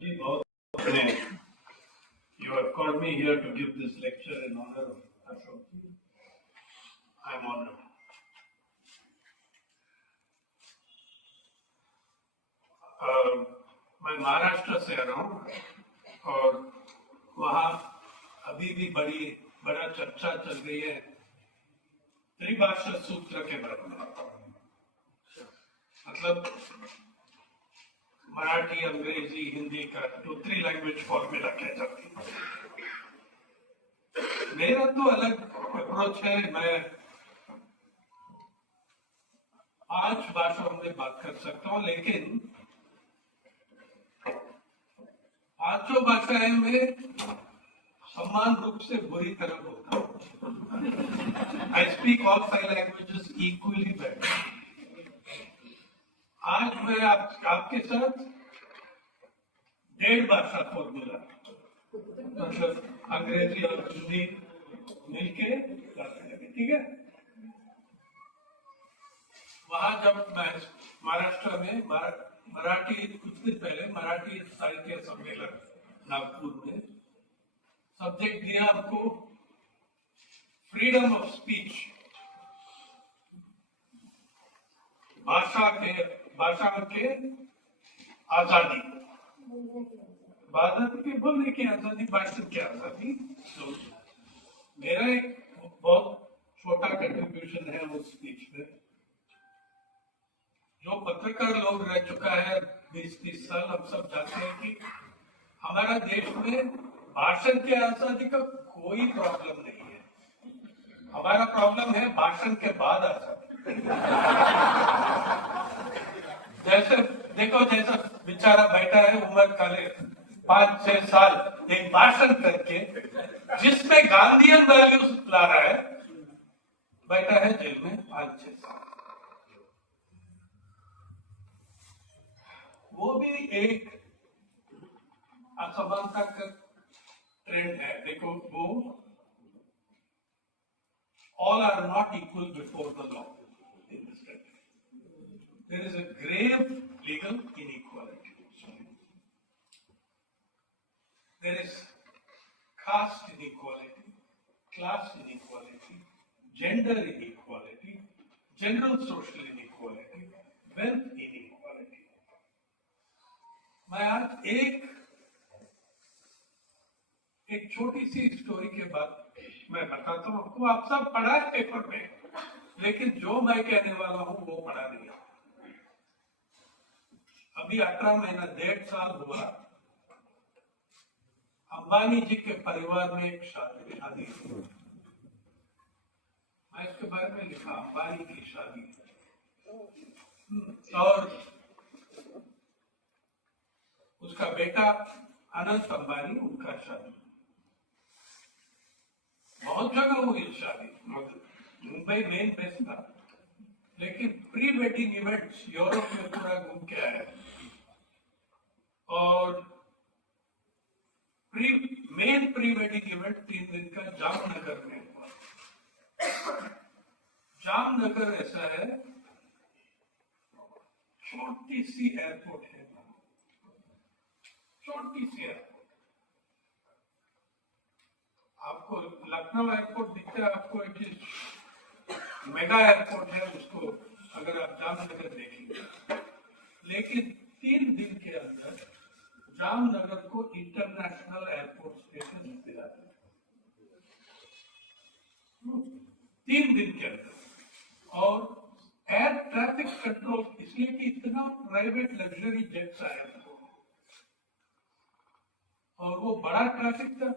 You have called me here to give this lecture in honor of Ashok. I'm honored. मैं महाराष्ट्र से आ रहा हूँ और वहाँ अभी भी बड़ा चर्चा चल रही है त्रिभाषा सूत्र के बारे में। मतलब मराठी, अंग्रेजी, हिंदी का 2-3 लैंग्वेज फॉर्मूला कह जाती है। मेरा तो अलग अप्रोच है। मैं 5 भाषाओं में बात कर सकता हूँ, लेकिन 5 भाषाएं में समान रूप से बुरी तरह होता हूँ। I speak all 5 languages equally well. आज मैं आपके साथ 1.5 भाषा फॉर्मूला, मतलब अंग्रेजी और हिंदी मिलके बात करेंगे, ठीक है? वहां जब मैं महाराष्ट्र में मराठी, कुछ दिन पहले मराठी साहित्य सम्मेलन नागपुर में सब्जेक्ट दिया आपको फ्रीडम ऑफ स्पीच, भाषा के आजादी, बोलने की आजादी, भाषण की आजादी। तो मेरा एक बहुत छोटा कंट्रीब्यूशन है उस स्पीच में। जो पत्रकार लोग रह चुका है 20-30 साल, हम सब जानते हैं कि हमारा देश में भाषण की आजादी का कोई प्रॉब्लम नहीं है। हमारा प्रॉब्लम है भाषण के बाद आजादी। जैसे देखो, जैसा बेचारा बैठा है उम्र काले 5-6 साल एक भाषण करके जिसमें गांधीयन वैल्यूज ला रहा है, बैठा है जेल में 5-6 साल। वो भी एक असमानता का ट्रेंड है। देखो, वो all are not equal before the law in this country. There is a grave legal inequality. There is caste inequality, class inequality, gender inequality, general social inequality, wealth inequality. मैं आज एक छोटी सी स्टोरी के बाद मैं बताता हूँ आपको। आप सब पढ़ा है पेपर में, लेकिन जो मैं कहने वाला हूँ वो पढ़ा नहीं। अभी 18 महीना 1.5 साल हुआ, अंबानी जी के परिवार में एक शादी हुई। मैं इसके बारे में लिखा, अंबानी की शादी। और उसका बेटा अनंत अंबानी, उनका शादी। बहुत जगह हुई शादी, मुंबई मेन बेस था, लेकिन प्री वेडिंग इवेंट्स यूरोप में पूरा घूम के आया। और मेन प्री वेडिंग इवेंट 3 दिन का जामनगर में हुआ। जामनगर ऐसा है, छोटी सी एयरपोर्ट है, छोटी सी एयरपोर्ट। आपको लखनऊ एयरपोर्ट दिखता है, आपको एक मेगा एयरपोर्ट है, उसको अगर आप जामनगर देखेंगे। लेकिन 3 दिन के अंदर जामनगर को इंटरनेशनल एयरपोर्ट स्टेशन दिया था। 3 दिन के अंदर। और एयर ट्रैफिक कंट्रोल, इसलिए कि इतना प्राइवेट लग्जरी जेट्स आया था और वो बड़ा ट्रैफिक था।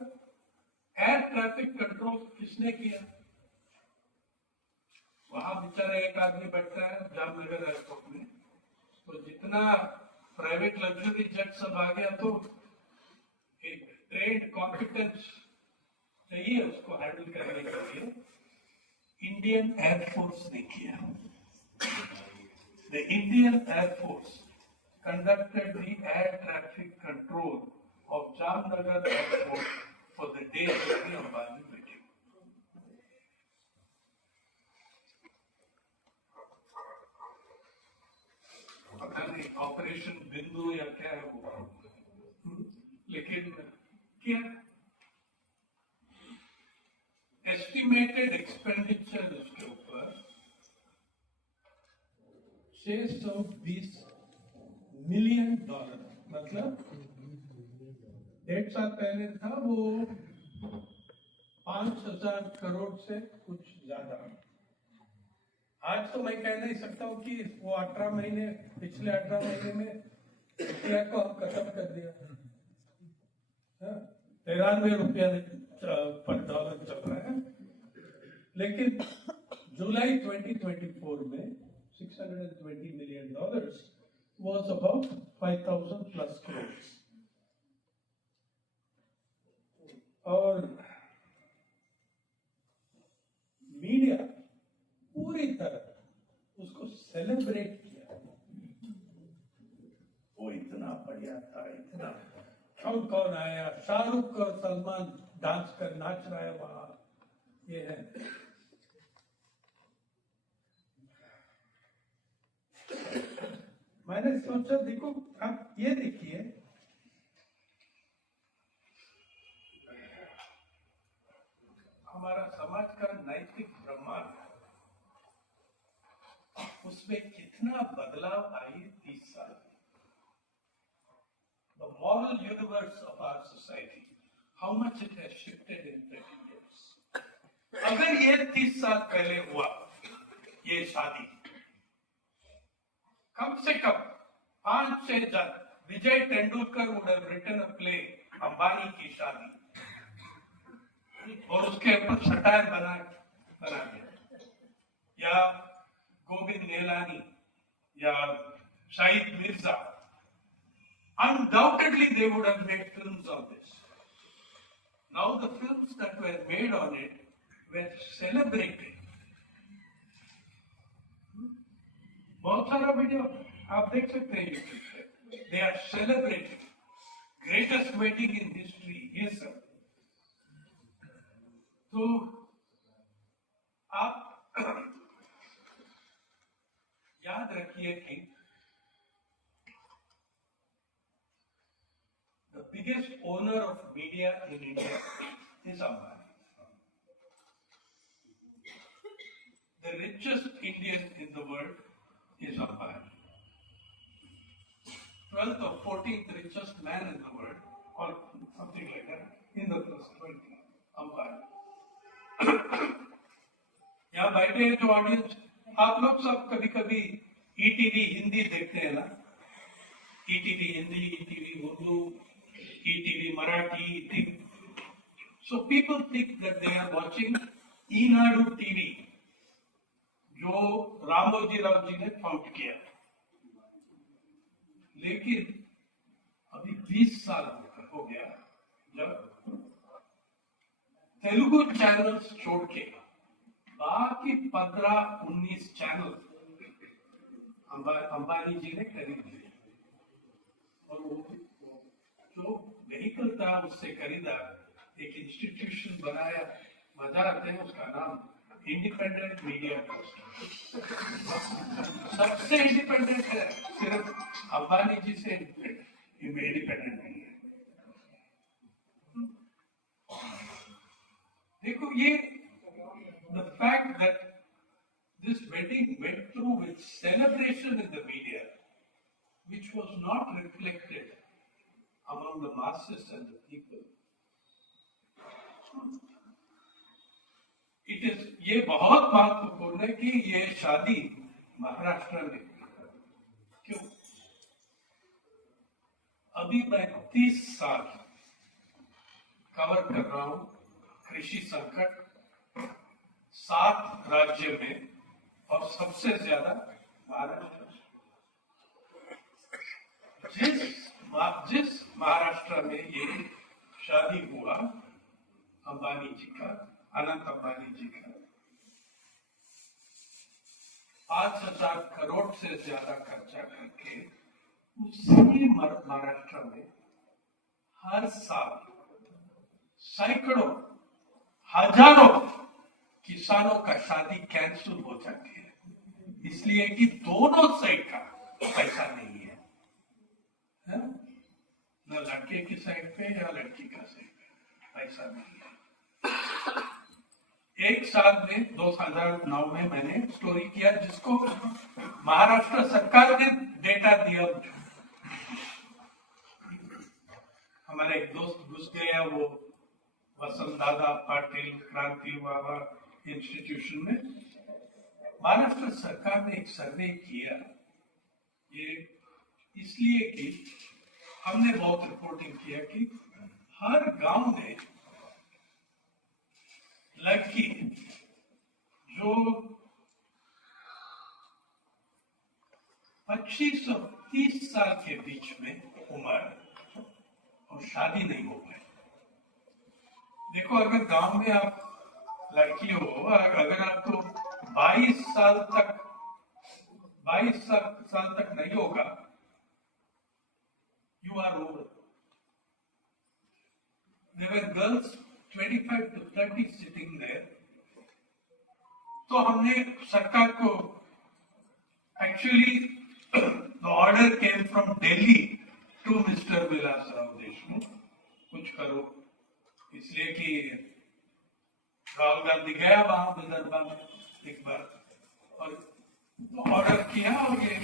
एयर ट्रैफिक कंट्रोल किसने किया? वहां बेचारा एक आदमी बैठता है जामनगर एयरपोर्ट में, तो जितना प्राइवेट लग्जरी जेट सब आ गया, तो एक ट्रेंड कॉम्पिटेंस चाहिए उसको हैंडल करने के लिए। इंडियन एयरफोर्स ने किया। The Indian air force conducted the air traffic control of Jamnagar Airport for the day of the Ambani meeting. पता नहीं ऑपरेशन बिंदु या क्या है वो, किया। एस्टिमेटेड एक्सपेंडिचर उसके ऊपर 620 मिलियन डॉलर, मतलब 1.5 साल पहले था वो 5,000 करोड़ से कुछ ज्यादा। आज तो मैं कह नहीं सकता हूँ कि वो 18 महीने, पिछले 18 महीने में रुपया को हम खत्म कर दिया। 93 रुपया पर डॉलर चल रहा है, लेकिन जुलाई 2024 में 620 million dollars was about 5,000 plus crores। और मीडिया पूरी तरह उसको सेलिब्रेट किया। वो इतना बढ़िया था, इतना कौन कौन आया, शाहरुख और सलमान डांस कर नाच रहा है वहां, ये है। मैंने सोचा देखो, आप ये देखिए, हमारा समाज का नैतिक ब्रह्मांड, उसमें कितना बदलाव आई 30 साल। The moral universe of our society, how much it has shifted in 30 years। अगर ये 30 साल पहले हुआ ये शादी, कम से कम 5-6 जन, विजय Tendulkar would have written a play, Ambani की शादी, और उसके ऊपर सटायर बना दिया, या गोविंद नेलानी या Shahid Mirza, undoubtedly they would have made films on this। Now the films that were made on it were celebrated। बहुत सारा वीडियो आप देख सकते हैं यूट्यूब पे, they are celebrated, greatest wedding in history, ये सब। तो आप याद रखिए कि the biggest owner of media in India is Ambani। The richest Indian in the world is Ambani। 12th or 14th richest man in the world, or something like that, in the first 20, Ambani। यहाँ बैठे हैं जो audience, आप लोग सब कभी कभी ETV Hindi देखते हैं ना, ETV Hindi, ETV Urdu, ETV Marathi, so people think that they are watching Eenadu TV, जो रामोजी राव जी ने फाउंड किया। लेकिन अभी 20 साल हो गया जब तेलुगु चैनल्स छोड़ के बाकी 15-19 चैनल अंबानी जी ने खरीद लिए, और वो जो व्हीकल था उससे खरीदा, एक इंस्टीट्यूशन बनाया, मजा आते हैं, उसका नाम इंडिपेंडेंट मीडिया ट्रस्ट। सबसे इंडिपेंडेंट है, सिर्फ अंबानी जी से इंडिपेंडेंट नहीं है। देखो ये the fact that this wedding went through with celebration in the media, which was not reflected among the masses and the people, it is, ये बहुत महत्वपूर्ण है कि ये शादी महाराष्ट्र में क्यों। अभी मैं 30 साल कवर कर रहा हूं कृषि संकट 7 राज्य में, और सबसे ज्यादा महाराष्ट्र। जिस महाराष्ट्र में ये शादी हुआ अंबानी जी का, अनंत अंबानी जी का, 5,000 करोड़ से ज्यादा खर्चा करके उसी महाराष्ट्र में हर साल सैकड़ों हजारों किसानों का शादी कैंसिल हो जाती है, इसलिए कि दोनों साइड का पैसा नहीं है, न लड़के की साइड पे या लड़की का साइड पे। पैसा नहीं है। एक साल में 2009 में मैंने स्टोरी किया, जिसको महाराष्ट्र सरकार ने डेटा दिया मुझे। हमारा एक दोस्त घुस गया, वो वसंत दादा पाटिल क्रांति बाबा इंस्टीट्यूशन में। महाराष्ट्र सरकार ने एक सर्वे किया, ये इसलिए कि हमने बहुत रिपोर्टिंग किया कि हर गांव में लड़की जो 25 और 30 साल के बीच में उम्र और शादी नहीं हो पाई। देखो, अगर गांव में आप लड़की हो, अगर आपको 22 साल तक नहीं होगा, you are over. There were girls 25 to 30 sitting there. तो हमने सरकार को, actually the order came from Delhi to Mr. Vilasrao Deshmukh, कुछ करो, इसलिए कि राहुल गांधी गया वहां विदर्भा में एक बार और ऑर्डर किया, और ये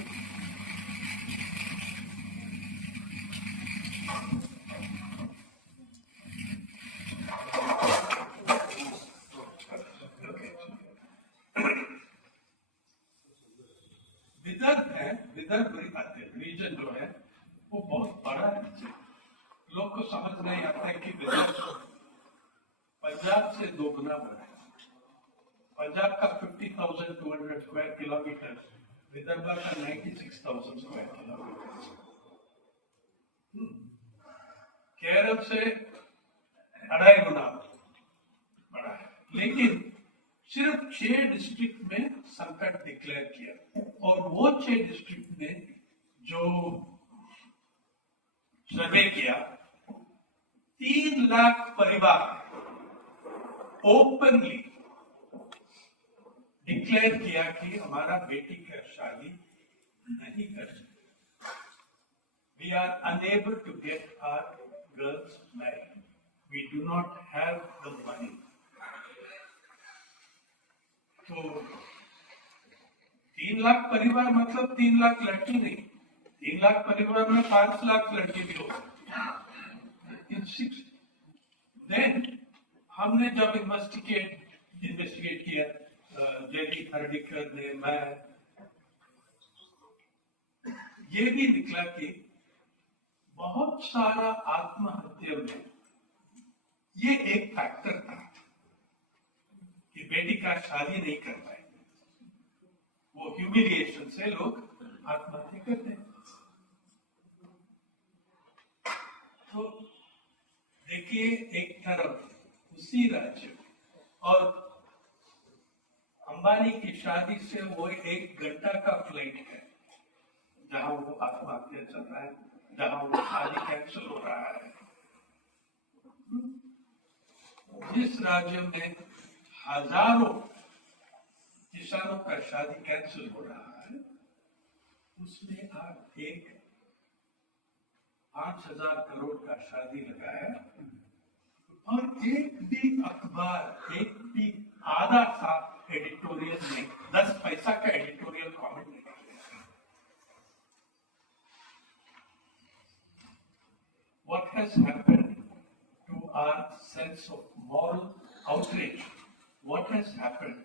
विदर्भ है, विदर्भ रीजन जो है वो बहुत बड़ा है। लोग को समझ नहीं आता है कि विदर्भ पंजाब से 2 गुना बड़ा है। पंजाब का 50,200 स्क्वायर किलोमीटर, विदर्भ का 96,000 स्क्वायर किलोमीटर। केरल से 2.5 गुना बड़ा है। लेकिन सिर्फ 6 डिस्ट्रिक्ट में संकट डिक्लेयर किया, और वो 6 डिस्ट्रिक्ट में जो सर्वे किया, 3 लाख परिवार ओपनली डिक्लेयर किया कि हमारा बेटी का शादी नहीं कर सकते। We are unable to get our girls married, we do not have the money. तो 3 लाख परिवार मतलब 3 लाख लड़की नहीं, 3 लाख परिवार में 5 लाख लड़की भी हो सकती। देन हमने जब इन्वेस्टिगेट किया, जेडी हर्डिकर ने, मैं, ये भी निकला कि बहुत सारा आत्महत्या में ये एक फैक्टर था कि बेटी का शादी नहीं कर पाए, वो ह्यूमिलिएशन से लोग आत्महत्या करते हैं। तो देखिए, एक तरफ उसी राज्य और अंबानी की शादी से वो 1 घंटा का फ्लाइट है जहां वो आत्महत्या चल रहा है, जहां वो शादी कैंसिल हो रहा है। जिस राज्य में हजारों किसानों का शादी कैंसिल हो रहा है, उसमें आप एक 5,000 करोड़ का शादी लगाया, और एक भी अखबार, एक भी आधा सा एडिटोरियल नहीं, 10 पैसा का एडिटोरियल कमेंट नहीं किया। What has happened to our sense of moral outrage? What has happened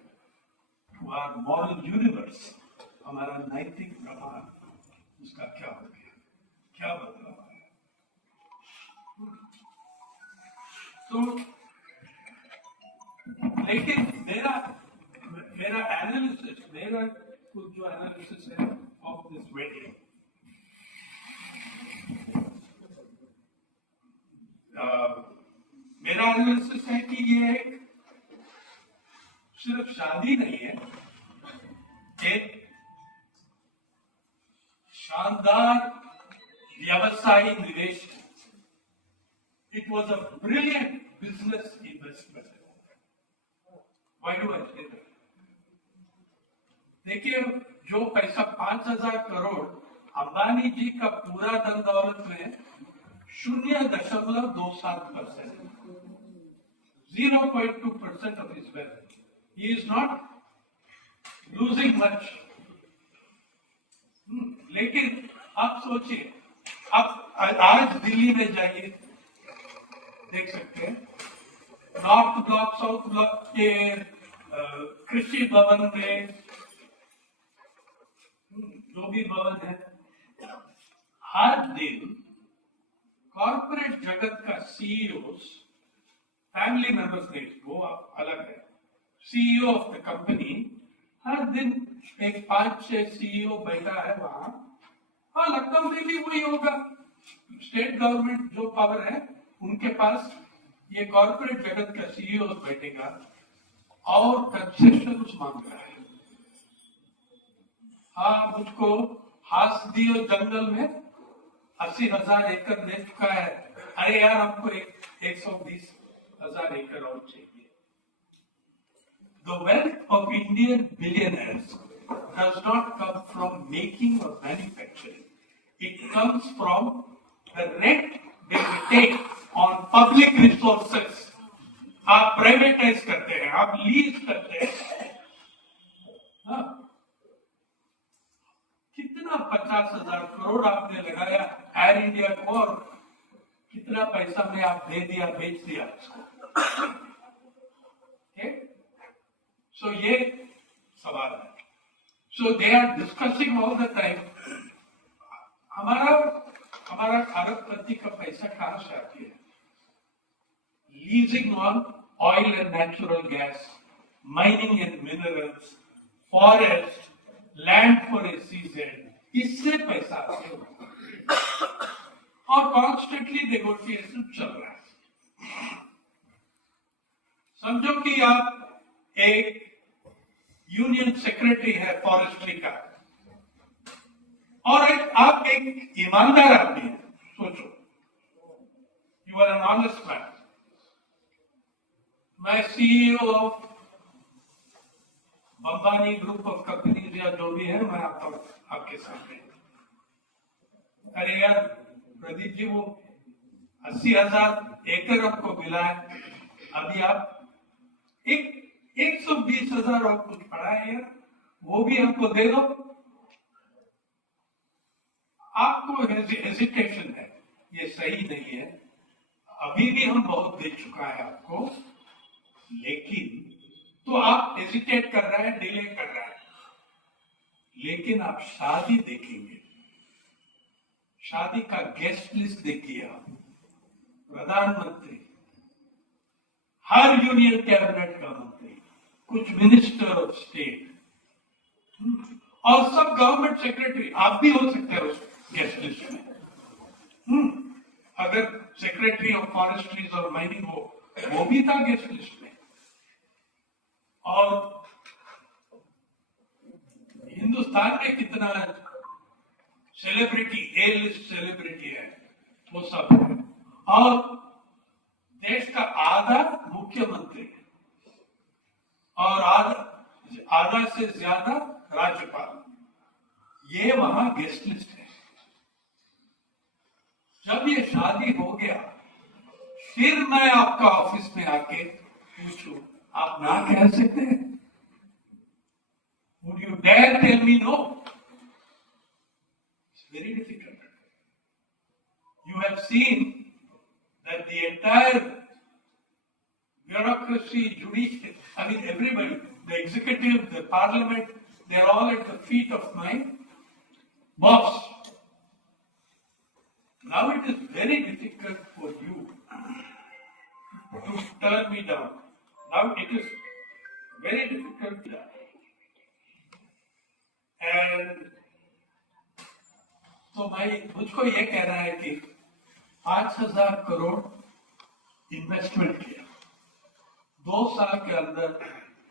to our moral universe? हमारा नैतिक प्रमाण, उसका क्या हो गया, क्या बदलाव आया? तो लेकिन मेरा एनालिसिस, मेरा कुछ जो एनालिसिस है ऑफ दिस वेडिंग, मेरा एनालिसिस है कि ये सिर्फ शादी नहीं है, एक शानदार व्यवसायिक निवेश। It was a brilliant business investment. Why do I say that? देखिए, जो पैसा 5,000 करोड़ अंबानी जी का पूरा धन दौलत में 0.27%, 0.2% of his wealth. He is not losing much. लेकिन आप सोचिए, आप आज दिल्ली में जाइए, देख सकते हैं नॉर्थ ब्लॉक साउथ ब्लॉक के कृषि भवन में जो भी भवन है, हर दिन कॉर्पोरेट जगत का सीईओ, फैमिली मेंबर्स नहीं, वो अलग है, सीईओ ऑफ द कंपनी, हर दिन एक 5-6 सीईओ बैठा है वहां। हाँ, लखनऊ में भी वही होगा, स्टेट गवर्नमेंट जो पावर है उनके पास ये कॉर्पोरेट जगत का सीईओ बैठेगा और कंसेशन मांग रहा है। हाँ, मुझको हासदियो जंगल में 80,000 एकड़ दे चुका है, अरे यार हमको 120,000 एकड़ और चाहिए। The wealth of Indian billionaires does not come from making or manufacturing. It comes from the rent they take on public resources. आप प्राइवेटाइज करते हैं, आप लीज करते हैं। हाँ, कितना 50,000 करोड़ आपने लगाया एयर इंडिया को और कितना पैसा में आप दे दिया, बेच दिया उसको। सो ये सवाल है। So they are discussing all the time, हमारा अरबपति का पैसा कहां से आती है? Leasing on oil and natural gas, mining and minerals, forest, land for SEZ, इससे पैसा आते हो और कॉन्स्टेंटली नेगोशिएशन चल रहा है। समझो कि आप एक यूनियन सेक्रेटरी है फॉरेस्ट्री का और आप एक ईमानदार आदमी है, सोचो, you are an honest man. मैं CEO of Ambani group of companies या जो भी है, मैं आता हूं आपके सामने, अरे यार प्रदीप जी, वो 80,000 एकड़ आपको मिला है, अभी आप 120,000 और कुछ पड़ा है यार, वो भी हमको दे दो। आपको हेजिटेशन है, ये सही नहीं है, अभी भी हम बहुत दे चुका है आपको, लेकिन तो आप हेजिटेट कर रहे हैं, डिले कर रहे हैं। लेकिन आप शादी देखेंगे, शादी का गेस्ट लिस्ट देखिए आप, प्रधानमंत्री, हर यूनियन कैबिनेट का मंत्री, कुछ मिनिस्टर ऑफ स्टेट और सब गवर्नमेंट सेक्रेटरी, आप भी हो सकते हैं उस गेस्ट लिस्ट में। अगर सेक्रेटरी ऑफ फॉरेस्ट्रीज और माइनिंग हो, वो भी था गेस्ट लिस्ट में। और हिंदुस्तान में कितना सेलिब्रिटी, ए लिस्ट सेलिब्रिटी है, वो सब है, और देश का आधा मुख्यमंत्री और आधा से ज्यादा राज्यपाल, ये वहां गेस्ट लिस्ट है। जब ये शादी हो गया, फिर मैं आपका ऑफिस में आके पूछूं, आप ना कह सकते हैं? Would you dare tell me no? It's very difficult. You have seen that the entire bureaucracy, judiciary, I mean everybody, the executive, the parliament, they're all at the feet of my boss. Now it is very difficult for you to turn me down. Now it is very difficult. And तो भाई मुझको ये कहना है कि 5,000 crore investment किया, 2 साल के अंदर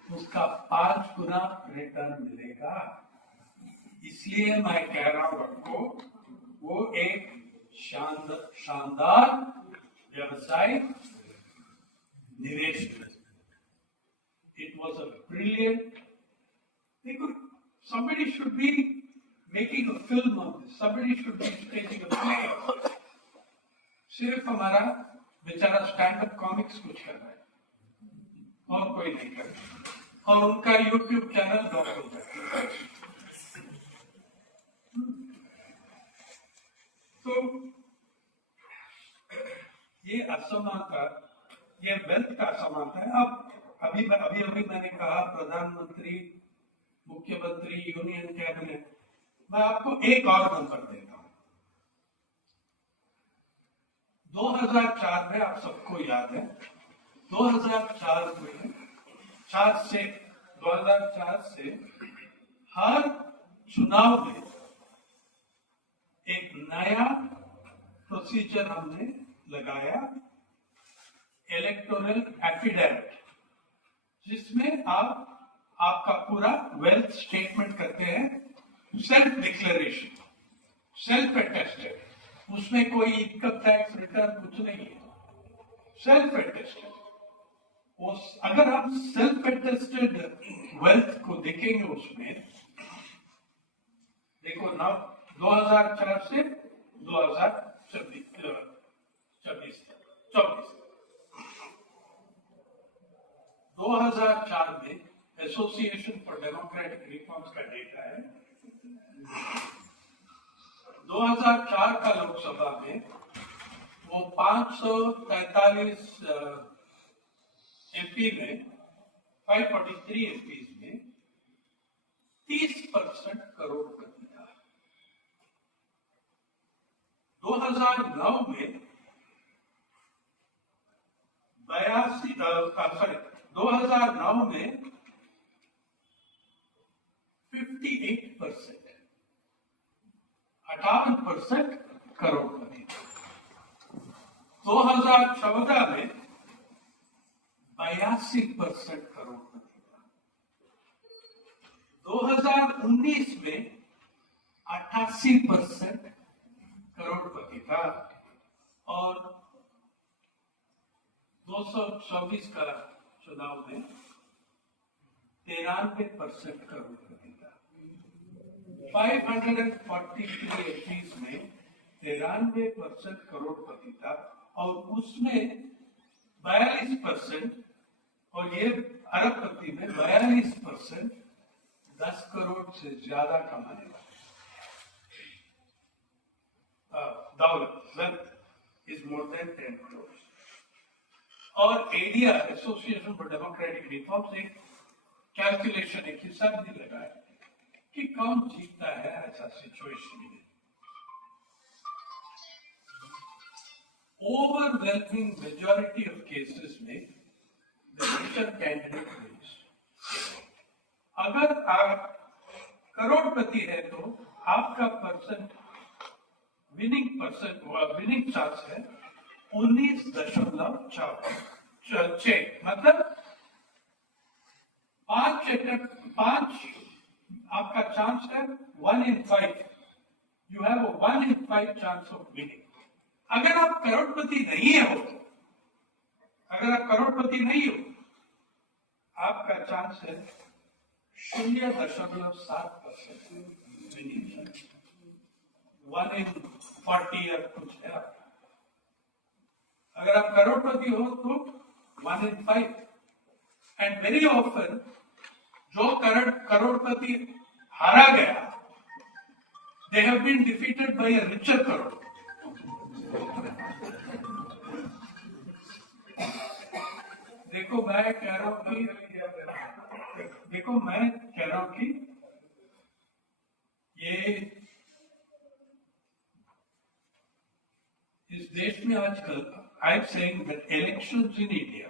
उसका 5 गुना रिटर्न मिलेगा। इसलिए मैं कह रहा हूं आपको, वो एक शानदार व्यवसायिक निवेश। It was a brilliant. Somebody should be making a film on this. Somebody should be staging a play. सिर्फ हमारा बेचारा स्टैंड अप कॉमिक्स कुछ कर रहा है, और कोई नहीं करता, और उनका यूट्यूब चैनल ब्लॉक हो जाता है। तो ये असमानता, ये वेल्थ का असमानता है। अब अभी मैंने कहा प्रधानमंत्री, मुख्यमंत्री, यूनियन कैबिनेट। मैं आपको एक और नंबर देता हूं। 2004 में, आप सबको याद है, 2004 में 2004 से हर चुनाव में एक नया प्रोसीजर हमने लगाया, इलेक्टोरल एफिडेविट, जिसमें आप आपका पूरा वेल्थ स्टेटमेंट करते हैं, सेल्फ डिक्लेरेशन, सेल्फ अटेस्टेड, उसमें कोई इनकम टैक्स रिटर्न कुछ नहीं है, सेल्फ अटेस्टेड। अगर हम सेल्फ अटेस्टेड वेल्थ को देखेंगे, उसमें देखो ना, 2004 से 2024 2004 में एसोसिएशन फॉर डेमोक्रेटिक रिफॉर्म्स का डेटा है। 2004 का लोकसभा में वो 543 एमपी में, 543 एमपी में 30% करोड़पति था। 2009 में 2009 में 58%, 58% करोड़पति था। 2014 में 82% करोड़पति था। 2019 में 88% करोड़पति था, और 224 का चुनाव में 93% करोड़पति था। 543 एमपीज में 93% करोड़पति था, और उसमें 42%, और ये अरबपति में 42% 10 करोड़ से ज्यादा कमाने वाले। दौलत, wealth is more than 10 crore. और एडिया, एसोसिएशन फॉर डेमोक्रेटिक रिफॉर्म्स, एक कैलकुलेशन, एक हिसाब भी लगाया कि कौन जीतता है ऐसा सिचुएशन में। ओवरवेलमिंग मेजॉरिटी ऑफ केसेस में द रिचर कैंडिडेट विन्स। अगर आप करोड़पति है तो आपका विनिंग चांस है 19.6, मतलब 5 आपका चांस है 1 in 5, you have 1 in 5 chance of winning. अगर आप करोड़पति नहीं हो, आपका चांस है 0.7% विनिंग, 1 in 40 या कुछ है। अगर आप करोड़पति हो तो 1 in 5, एंड वेरी ऑफन जो करोड़पति हारा गया, they have been defeated by a richer crore. देखो मैं कह रहा हूं कि ये इस देश में आजकल, I am saying that elections in India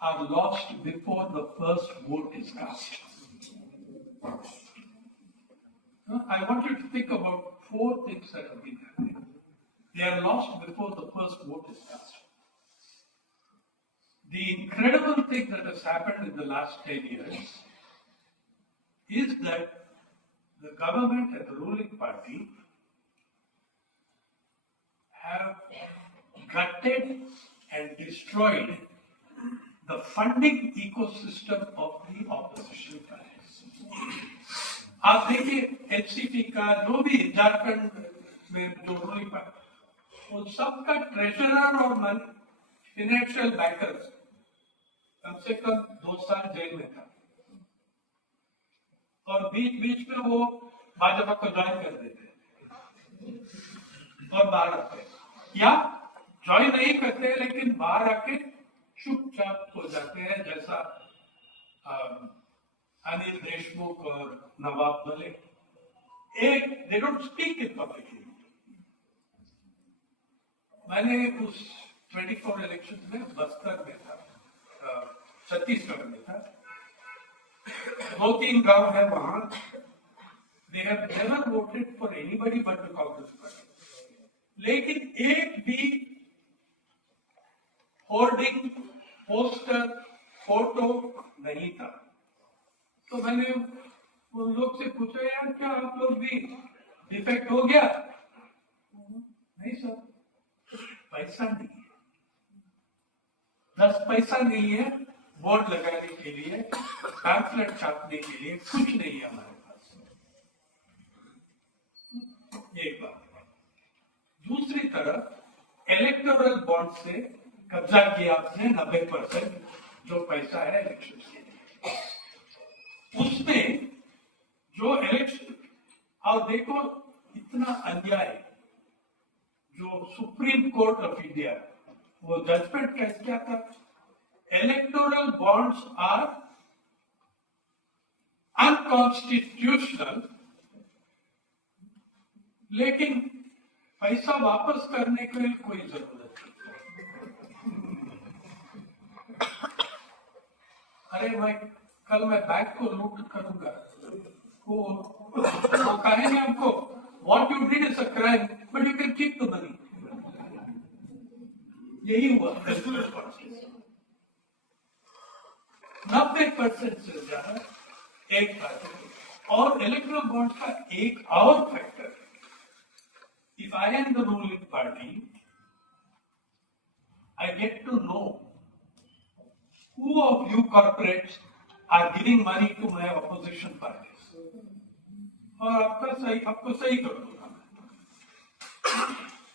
are lost before the first vote is cast. I want you to think about 4 things that have been happening. They are lost before the first vote is cast. The incredible thing that has happened in the last 10 years is that the government and the ruling party have gutted and destroyed the funding ecosystem of the opposition parties. आप देखिए NCP का जो भी झारखंड में जो ruling party, उन सबका treasurer और फाइनेंशियल बैंकर्स कम से कम 2 साल जेल में था और बीच बीच में वो भाजपा को ज्वाइन कर देते और बाहर आते, या ज्वाइन नहीं करते लेकिन बाहर आके चुपचाप हो जाते हैं, जैसा अनिल देशमुख और नवाब मलिक। एक they don't speak in public. मैंने उस 24 इलेक्शन में बस्तर में था, छत्तीसगढ़ में था, 2-3 गांव है वहां। They have never voted for anybody but the Congress party, लेकिन एक भी होर्डिंग, पोस्टर, फोटो नहीं था। तो मैंने उन लोग से पूछा, यार क्या आप लोग भी डिफेक्ट हो गया? नहीं सर, पैसा नहीं है, 10 पैसा नहीं है बोर्ड लगाने के लिए, पैम्फलेट छापने के लिए, कुछ नहीं है हमारे पास। एक बात। दूसरी तरफ इलेक्टोरल बॉन्ड से कब्जा किया आपने 90% जो पैसा है इलेक्शन के लिए, उसमें जो इलेक्शन, और देखो इतना अन्याय, जो सुप्रीम कोर्ट ऑफ इंडिया वो जजमेंट कैसे क्या था, इलेक्टोरल बॉन्ड्स आर अनकॉन्स्टिट्यूशनल, लेकिन पैसा वापस करने के लिए कोई जरूरत नहीं। अरे भाई, कल मैं बैंक को लूट करूंगा, वो कहेंगे हमको what you did is a crime but you can keep the money. यही हुआ 90% से ज्यादा एक बात। और इलेक्ट्रल बॉन्ड का एक और factor, if I am the ruling party, I get to know who of you corporates are giving money to my opposition parties, और आपको सही कर दूंगा मैं।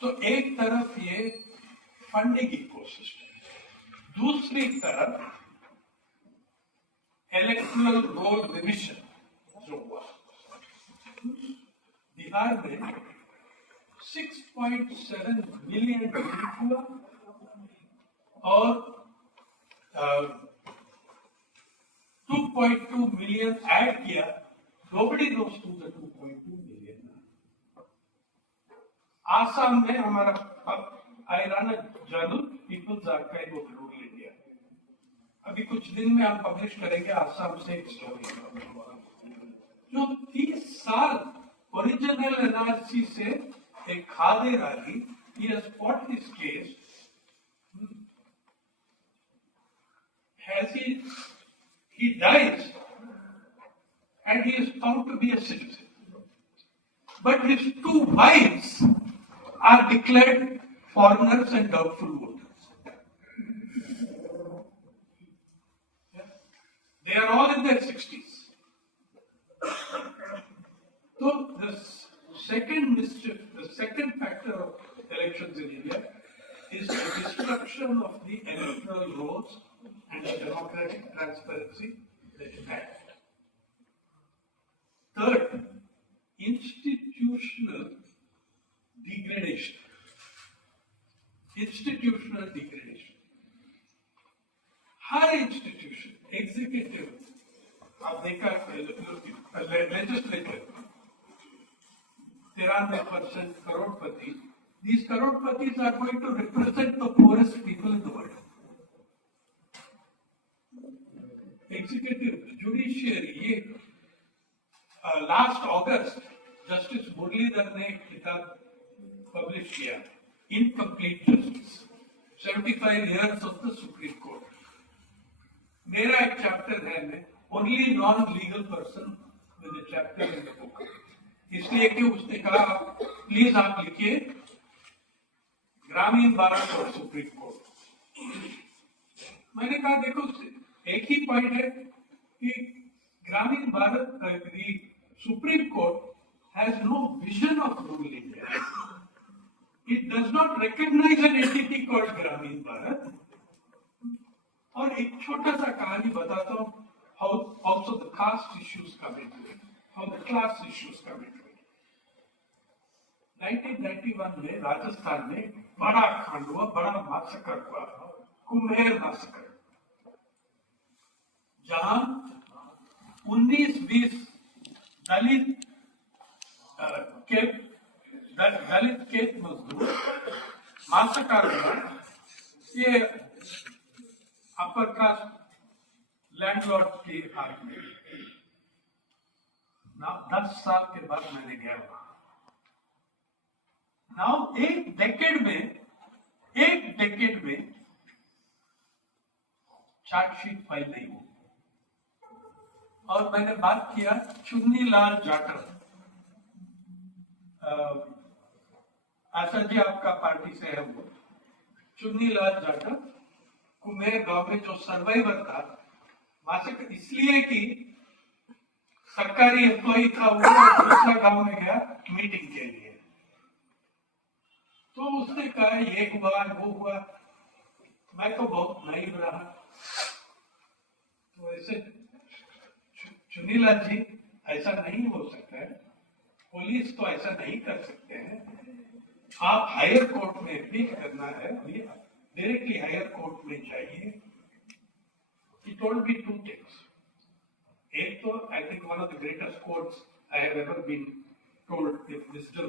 तो एक तरफ ये फंडिंग इकोसिस्टम, दूसरी तरफ इलेक्टोरल रोल रिविजन जो हुआ बिहार में 6.7 मिलियन हुआ और 2.2 मिलियन ऐड किया। Nobody knows who the 2.2 million. Assam में हमारा आयराना जानू people's archive of rural India, अभी कुछ दिन में हम पब्लिश करेंगे आसाम से एक स्टोरी, जो 30 साल ओरिजिनल एनालिसिस से एक खादे रागी, he has fought this case, he dies and he is found to be a citizen, but his 2 wives are declared foreigners and doubtful voters. They are all in their 60s. So the second factor of elections in India is the destruction of the electoral rolls and the democratic transparency that it had. Third, institutional degradation. Institutional degradation. Her institution, executive, आप देखा legislative, 93% Crorepati, these करोड़पतिस are going to represent the poorest people in the world. Executive, judiciary, ये last अगस्त justice Muralidhar ने एक किताब publish किया, incomplete justice, 75 years of the Supreme Court. मेरा एक chapter है, मैं only non legal person with a chapter in the book, इसलिए कि उसने कहा प्लीज आप लिखिए ग्रामीण भारत और सुप्रीम कोर्ट। मैंने कहा देखो एक ही पॉइंट है कि ग्रामीण Bharat, supreme court has no vision of rural India, it does not recognize an entity called ग्रामीण भारत, और एक छोटा सा कहानी बताता हूँ, how also the caste issues come into it, how the class issues come into it. 1991 में राजस्थान में बड़ा कांड हुआ, बड़ा मासकर हुआ, कुम्हेर मासकर, जहां 19-20 दलित खेत मजदूर मासकर हुआ। ये अपर कास्ट लैंडलॉर्ड के हाथ में। 10 साल के बाद मैंने गया वहां। नाउ एक डेकेड में चार्जशीट फाइल नहीं हुई। और मैंने बात किया चुन्नीलाल जाटव, आशा जी आपका पार्टी से है वो, चुन्नीलाल जाटव कुम्हेर गांव में जो सर्वाइवर था मासकर, इसलिए कि सरकारी एम्प्लॉई था वो, दूसरा गांव में गया मीटिंग के लिए, तो उसने कहा ये हुआ वो हुआ। मैं तो बहुत नाइव रहा, तो ऐसे चुन्नीलाल जी ऐसा नहीं हो सकता है, पुलिस तो ऐसा नहीं कर सकते हैं, आप हायर कोर्ट में अपील करना है, डायरेक्टली हायर कोर्ट में जाइए। He told me 2 things. एक तो I think one of the greatest quotes I have ever been told with wisdom.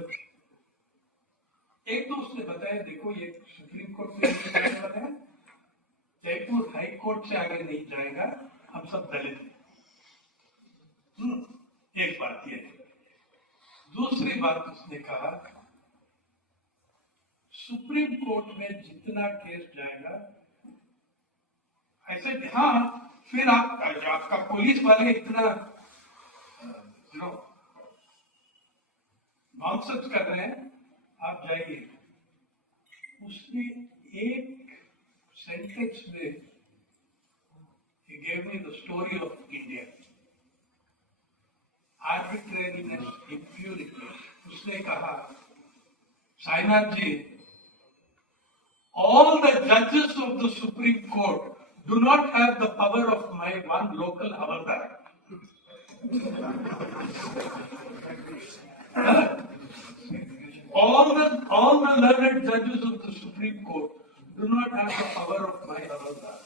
एक तो उसने बताया देखो ये सुप्रीम कोर्ट में नहीं जाने वाला है, जयपुर हाई कोर्ट से आगे नहीं जाएगा, हम सब दलित हैं। एक बात ये है। दूसरी बात उसने कहा सुप्रीम कोर्ट में जितना केस जाएगा ऐसे, हाँ फिर आपका पुलिस वाले इतना नॉनसेंस कर रहे हैं, आप जाइए। उसने एक सेंटेंस में he gave me the story of India, arbitrariness, impunity। उसने कहा साईनाथ जी, all the judges of the Supreme Court do not have the power of my one local havaldar. All the learned judges of the Supreme Court do not have the power of my havaldar.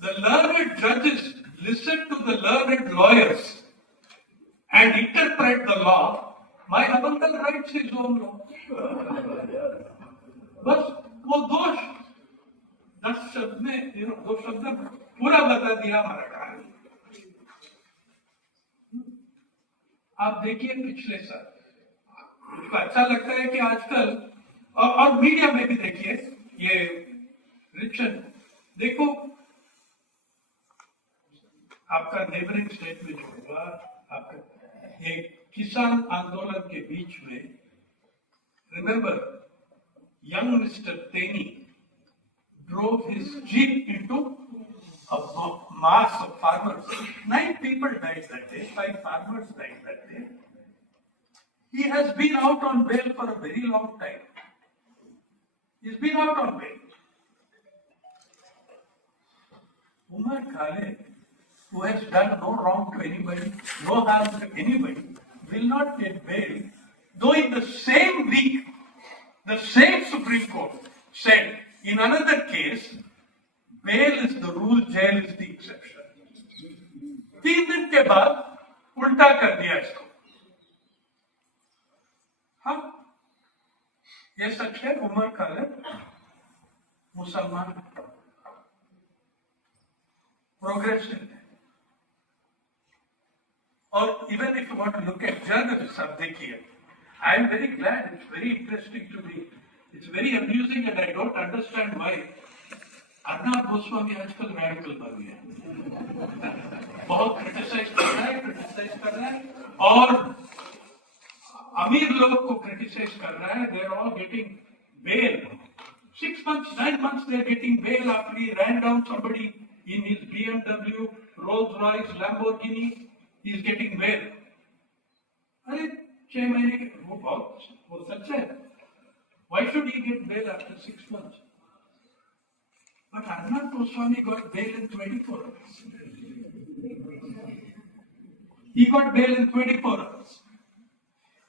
The learned judges listen to the learned lawyers and interpret the law. My havaldar writes his own law. बस वो 10 शब्द में 2 शब्द में पूरा बता दिया हमारा कहानी। आप देखिए पिछले साल, मुझको अच्छा लगता है कि आजकल और मीडिया में भी देखिए ये रिक्शन, देखो आपका नेबरिंग स्टेट में जो हुआ, आपका ये किसान आंदोलन के बीच में, remember young Mr. Teni drove his jeep into a mass of farmers. 9 people died that day, 5 farmers died that day. He has been out on bail for a very long time. He's been out on bail. Umar Khalid, who has done no wrong to anybody, no harm to anybody, will not get bail, though in the same week the same Supreme Court said in another case, bail is the rule, jail is the exception. 3 दिन के बाद उल्टा कर दिया इसको। हाँ, ये सच है। उमर खालिद मुसलमान प्रोग्रेसिव है। और even if you want to look at journalist, आप देखिए, I am very glad, it's very interesting to me, it's very amusing and I don't understand why Arnab Goswami आजकल रेडिकल बन गया, बहुत क्रिटिसाइज कर रहा है और अमीर लोग को क्रिटिसाइज कर रहा है। They are all getting bail, 6 months, 9 months they are getting bail after he ran down somebody in his BMW, Rolls Royce, Lamborghini, he is getting bail। अरे 6 महीने के, वो सच है। Why should he get bail after 6 months? But Arnab Goswami got bail in 24 hours. He got bail in 24 hours.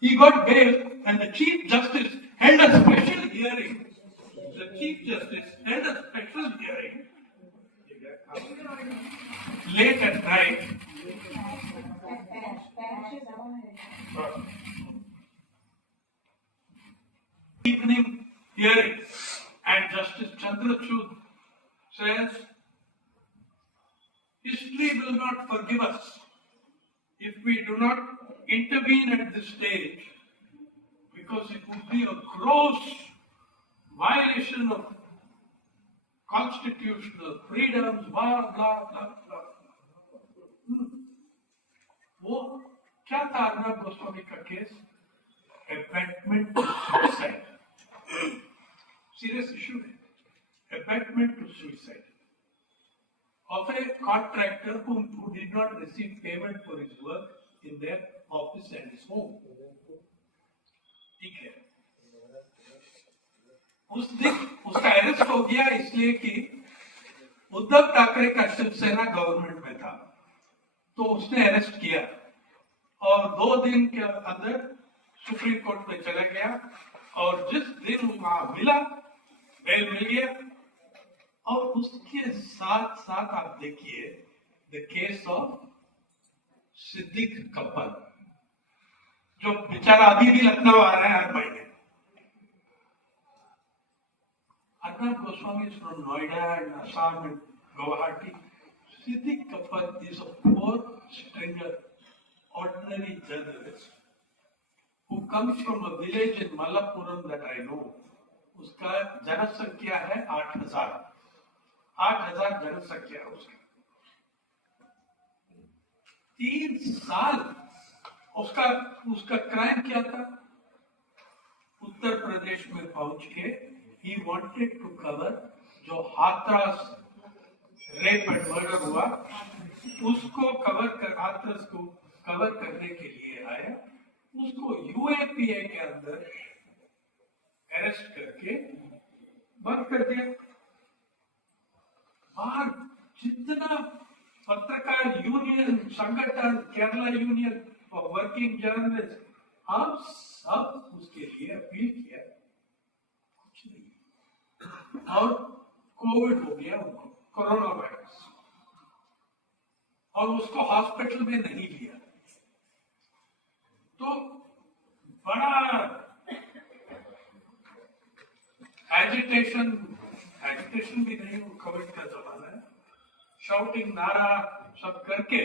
He got bail and the Chief Justice held a special hearing. The Chief Justice held a special hearing late at night. Evening hearing, and Justice Chandrachud says, history will not forgive us if we do not intervene at this stage, because it would be a gross violation of constitutional freedoms, blah, blah, blah, blah. वो क्या था अर्नब गोस्वामी का case? Abetment to suicide. Serious issue. Abetment to suicide of a contractor who did not receive payment for his work in their office and his home. ठीक है. उस दिन उसका arrest हो गया इसलिए कि उद्धव ठाकरे का शिवसेना गवर्नमेंट में था, तो उसने अरेस्ट किया और 2 दिन के अंदर सुप्रीम कोर्ट में चला गया और जिस दिन वहां मिला, बेल मिल गया। और उसके साथ साथ आप देखिए the case of Siddique Kappan, जो बेचारा अभी भी लखनऊ आ रहा है हर महीने। Arnab Goswami is from Noida and Assam and Guwahati. Siddiq Kappal is a poor stringer, ordinary journalist who comes from a village in Malappuram that I know. उसका जनसंख्या है 8,000 जनसंख्या है उसकी। 3 साल उसका क्राइम क्या था? उत्तर प्रदेश में पहुंच के he wanted to cover जो हाथरस रेप एंड मर्डर हुआ, उसको हाथरस को कवर करने के लिए आया। उसको यूएपीए के अंदर अरेस्ट करके बंद कर दिया। और जितना पत्रकार यूनियन संगठन, केरला यूनियन और वर्किंग जर्नलिस्ट, हम सब उसके लिए अपील किया, कुछ नहीं। और कोविड हो गया उनको, कोरोना वायरस, और उसको हॉस्पिटल में नहीं लिया। तो बड़ा एजिटेशन भी नहीं, वो कोविड का जमाना है, शाउटिंग नारा सब करके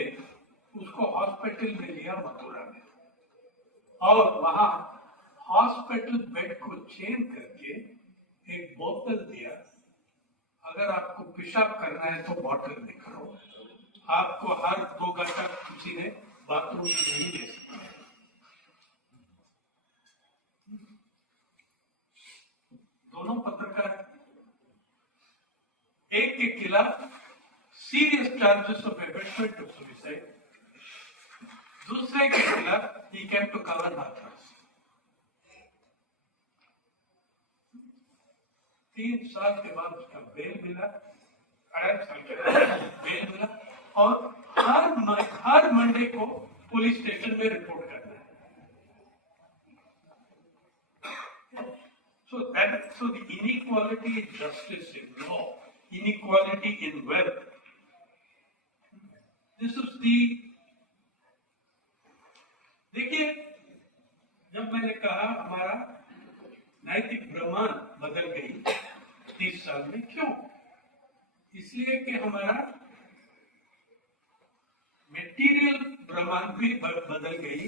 उसको हॉस्पिटल में लिया मथुरा में, और वहां हॉस्पिटल बेड को चेंज करके एक बोतल दिया, अगर आपको पेशाब करना है तो बॉटल में करो, आपको हर 2 घंटा किसी ने बाथरूम में नहीं ले सकता। दोनों पत्रकार, एक के खिलाफ serious charges of abetment of suicide, दूसरे के खिलाफ ही केम टू कवर हाथरस। 3 साल के बाद उसका बेल मिला, 2.5 साल के बाद बेल मिला, और हर मंडे को पुलिस स्टेशन में रिपोर्ट करना है। So the inequality in justice, in law, inequality in wealth. This is the, देखिए, जब मैंने कहा हमारा नैतिक ब्रह्मांड बदल गई 30 साल में, क्यों? इसलिए कि हमारा मेटीरियल ब्रह्मांड भी बदल गई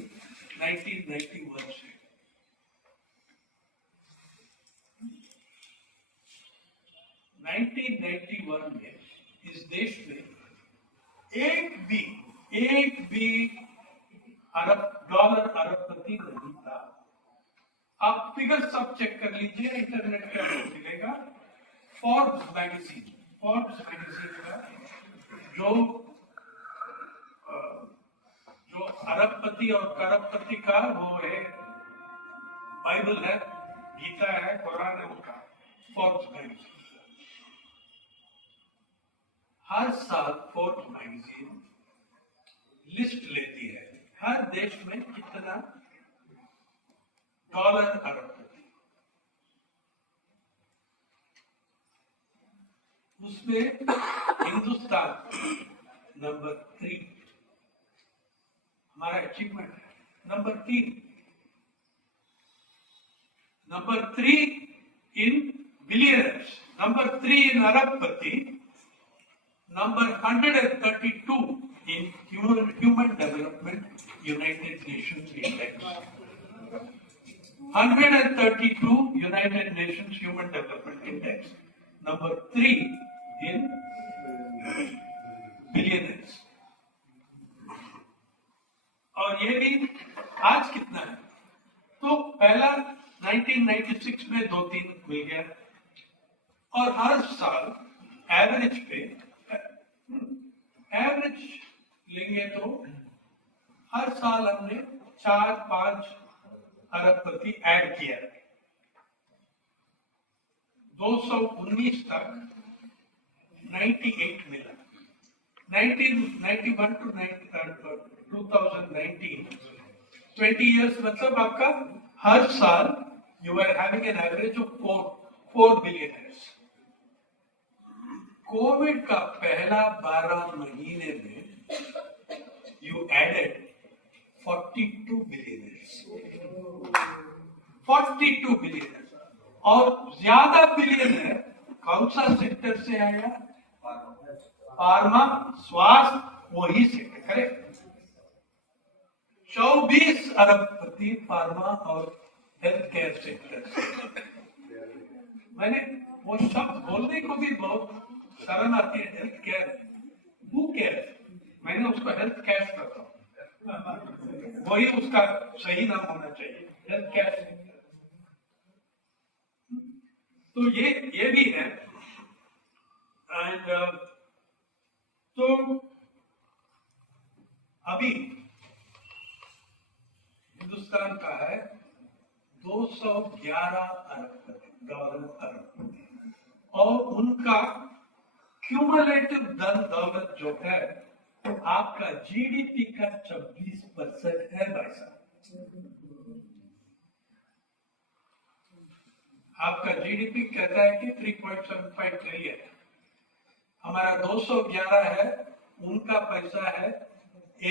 1991 से। 1991 में इस देश में एक भी अरबपति नहीं था। आप फिगर सब चेक कर लीजिए, इंटरनेट पे आपको मिलेगा। फोर्ब्स मैगजीन का जो अरबपति और करोड़पति का वो है, बाइबल है, गीता है, कुरान है, उनका फोर्ब्स मैगजीन। हर साल फोर्ब्स मैगजीन लिस्ट लेती है हर देश में कितना डॉलर अरबपति, उसमें हिंदुस्तान नंबर 3 हमारा अचीवमेंट है। नंबर 3 इन बिलियनर्स, नंबर 3 इन अरबपति, number 132 in Human Development United Nations Index. 132 United Nations Human Development Index. Number 3 in billionaires. और ये भी आज कितना है? तो पहला 1996 में 2-3 मिल गया और हर साल एवरेज लेंगे तो हर साल हमने 4-5 अरबपति ऐड किया। 219 तक 98 मिला। 1991 to 2019 20 years मतलब आपका हर साल you are having an average of 4 billionaires। Covid का पहला 12 महीने में you added 42 billionaires। 42 billionaires और ज्यादा बिलियनर कौन सा सेक्टर से आया? फार्मा, स्वास्थ्य, वही सेक्टर। करेक्ट। 24 अरबपति फार्मा और हेल्थ केयर सेक्टर से। मैंने वो शब्द बोलने को भी बहुत शर्म आती है, हेल्थ केयर, हु केयर, मैंने उसको हेल्थ कैश करता हूँ, वही उसका सही नाम होना चाहिए, हेल्थ कैश। तो ये भी है। एंड तो अभी हिंदुस्तान का है 211 अरबपति डॉलर अरबपति और उनका क्यूमुलेटिव धन दौलत जो है तो आपका जीडीपी का 26% है भाई साहब। आपका जीडीपी कहता है कि 3.75 ट्रिलियन, हमारा 211 है, उनका पैसा है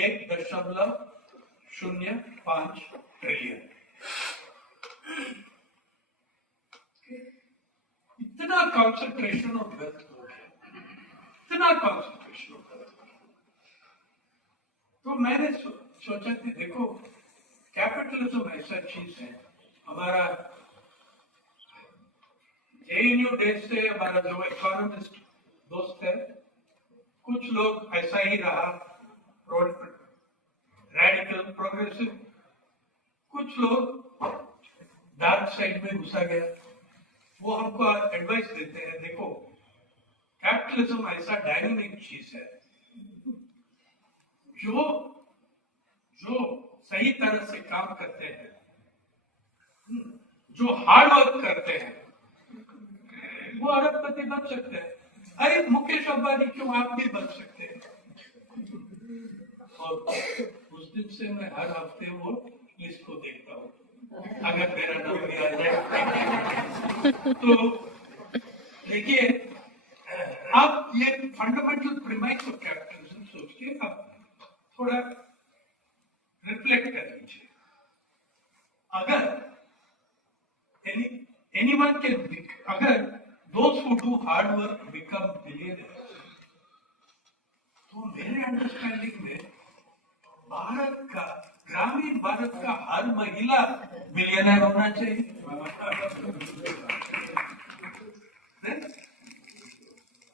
1.05 ट्रिलियन। इतना कॉन्सेंट्रेशन ऑफ वेल्थ हो गया, इतना कॉन्सेंट्रेशन ऑफ वेल्थ। तो मैंने सोचा कि देखो कैपिटलिज्म ऐसा चीज है। हमारा जेएनयू डेज से हमारा जो इकोनॉमिस्ट दोस्त है, कुछ लोग ऐसा ही रहा, रेडिकल प्रोग्रेसिव, कुछ लोग डार्क साइड में घुसा गया। वो हमको एडवाइस देते हैं, देखो कैपिटलिज्म ऐसा डायनामिक चीज है, जो सही तरह से काम करते हैं, जो हार्ड वर्क करते हैं, वो अरबपति बन सकते हैं। अरे मुकेश अंबानी क्यों, आप भी बन सकते हैं। और उस दिन से मैं हर हफ्ते वो लिस्ट को देखता हूँ, अगर मेरा नाम भी आ जाए। तो देखिए, आप ये फंडामेंटल प्रीमाइस ऑफ कैपिटलिज्म सोच के आप थोड़ा रिफ्लेक्ट कर लीजिए। अगर anyone can, अगर those who do hard work become billionaires, तो मेरे अंडरस्टैंडिंग में भारत का, ग्रामीण भारत का हर महिला बिलियनर होना चाहिए।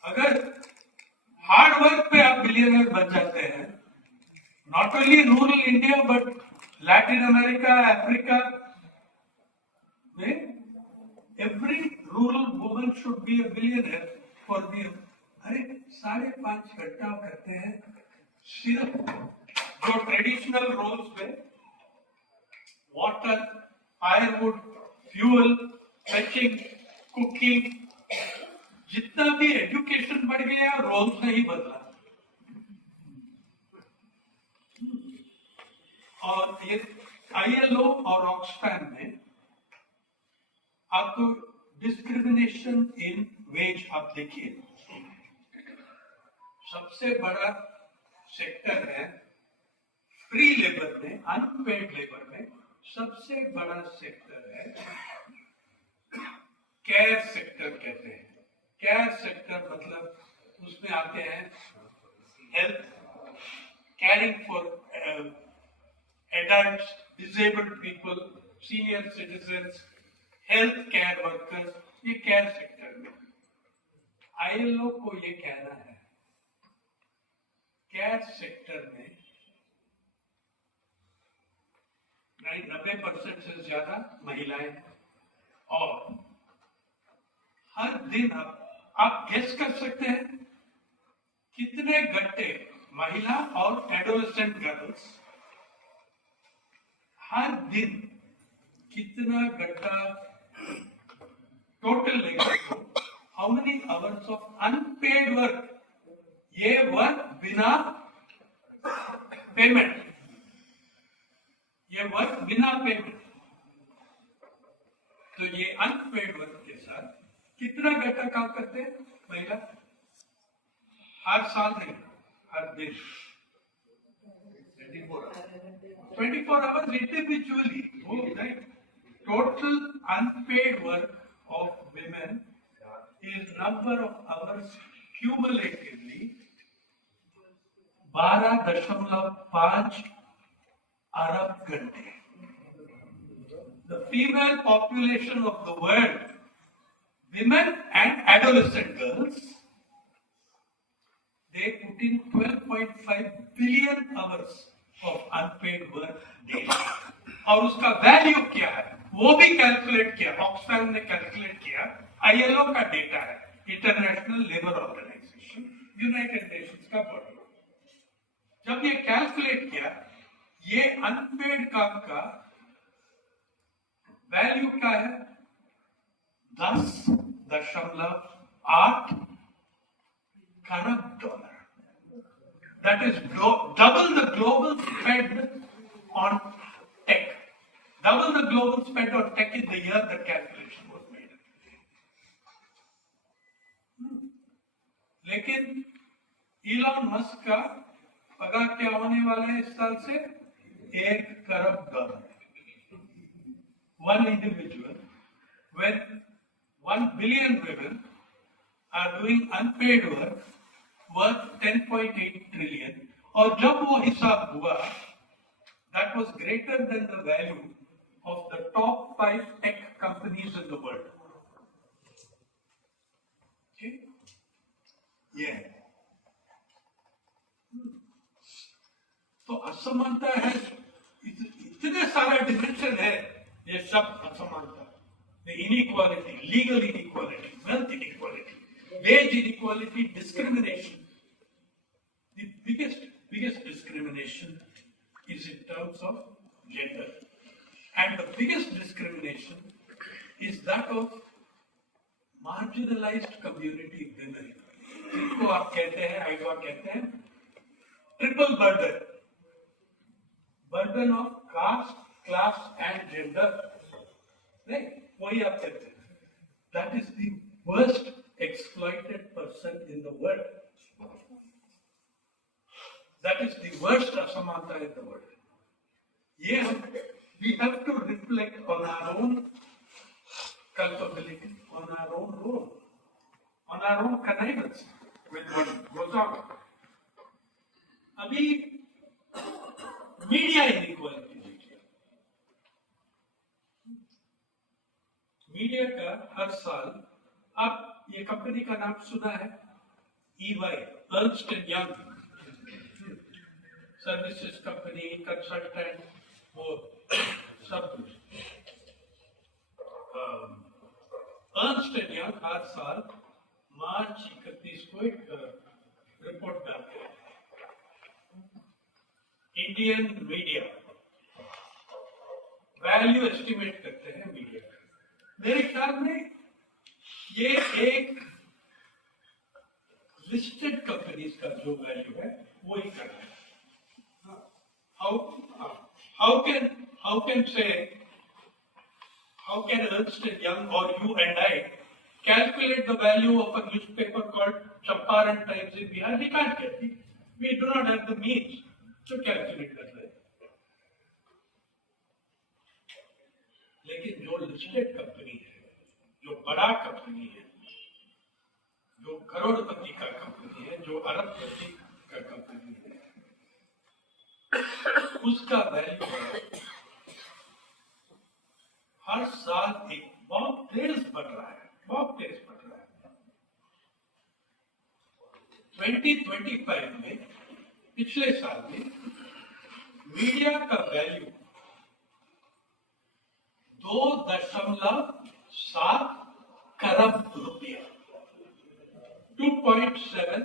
अगर हार्ड वर्क पे आप बिलियनर बन जाते हैं, not only rural India but Latin America, Africa में every rural woman should be a billionaire for the। अरे 5.5 घंटा करते हैं सिर्फ जो ट्रेडिशनल रोल्स में वाटर, फायरवुड, फ्यूल, फैचिंग, कुकिंग, जितना भी एजुकेशन बढ़ गया रोल्स नहीं बदला। और ये ILO और ऑक्सफैम में आपको डिस्क्रिमिनेशन इन वेज आप देखिए, सबसे बड़ा सेक्टर है फ्री लेबर में, अनपेड लेबर में सबसे बड़ा सेक्टर है केयर सेक्टर कहते हैं। केयर सेक्टर मतलब उसमें आते हैं health, caring for adults, disabled people, senior citizens, health care workers, ये केयर सेक्टर में। ILO को ये कहना है केयर सेक्टर में 90% से ज्यादा महिलाएं हैं और हर दिन आप गेस कर सकते हैं कितने गट्टे महिला और एडोलेसेंट गर्ल्स हर दिन कितना गट्टा टोटल लेबर को, how many hours of unpaired work, ये वर्क बिना पेमेंट, ये वर्क बिना पेमेंट, तो ये अनपेड वर्क के साथ कितना घंटा काम करते हैं महिला? हर साल नहीं, हर दिन 24 आवर्स इंडिविजुअली। वो नहीं, total unpaid work of women is number of hours cumulatively 12.5 अरब घंटे। The female population of the world, women and adolescent girls, they put in 12.5 billion hours of unpaid work daily. और उसका value क्या है वो भी कैलकुलेट किया, Oxfam ने कैलकुलेट किया, ILO का डेटा है, International Labour Organisation, United Nations का बॉडी। जब ये कैलकुलेट किया, ये अनपेड काम का वैल्यू क्या है? 10.8 खरब dollar. That is double the global spend on tech. Double the global spend on tech in the year that calculation was made. लेकिन इलॉन मस्क का पगार क्या होने वाला है इस साल से? 1 खरब dollar. One individual, when 1 billion women are doing unpaid work worth 10.8 trillion, और जब वो हिसाब हुआ, that was greater than the value of the top 5 tech companies in the world. Okay? Yeah. तो असमानता है, इतने सारे डिमेंशन है, ये सब असमानता, the inequality, legal inequality, wealth inequality, wage inequality, discrimination. The biggest discrimination is in terms of gender, and the biggest discrimination is that of marginalized community women, जिनको आप कहते हैं, आइवा कहते हैं, triple burden of caste, class and gender, नहीं, वही आप कहते हैं। That is the worst exploited person in the world. That is the worst असमानता in the world. ये we have to reflect on our own culpability, on our own role, on our own connivance with what goes on. अभी media inequality देखिए, media का हर साल, आप ये company का नाम सुना है? EY, Ernst and young, services company, consultant, वो सब कुछ। अर्न्स्ट एंड यंग हर साल मार्च 31 को एक रिपोर्ट डालते हैं। इंडियन मीडिया वैल्यू एस्टिमेट करते हैं मीडिया का। मेरे ख्याल में ये एक लिस्टेड कंपनीज का जो वैल्यू है वो ही करना है. How can Ernst & Young or you and I calculate the value of a newspaper called Champaran Times in Bihar? We can't get it. We do not have the means to calculate that value. लेकिन जो listed company है, जो बड़ा company है, जो करोड़पति का company है, जो अरबपति का कंपनी है, उसका वैल्यू हर साल एक बहुत तेज बढ़ रहा है, बहुत तेज बढ़ रहा है. 2025 में, पिछले साल में मीडिया का वैल्यू 2.7 खरब रुपया, 2.7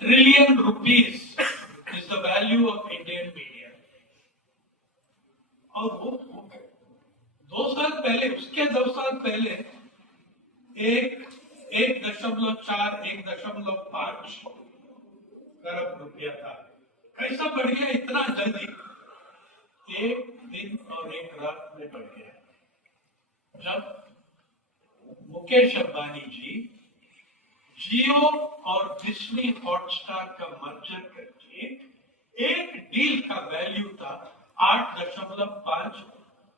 trillion rupees is the value of Indian media. और वो 2 साल पहले, उसके 2 साल पहले 1.4-1.5 खरब रुपया था. कैसा बढ़ गया इतना जल्दी? 1 दिन और 1 रात में बढ़ गया. जब मुकेश अंबानी जी जियो और डिज्नी हॉटस्टार का मर्जर करके एक डील का वैल्यू था 8.5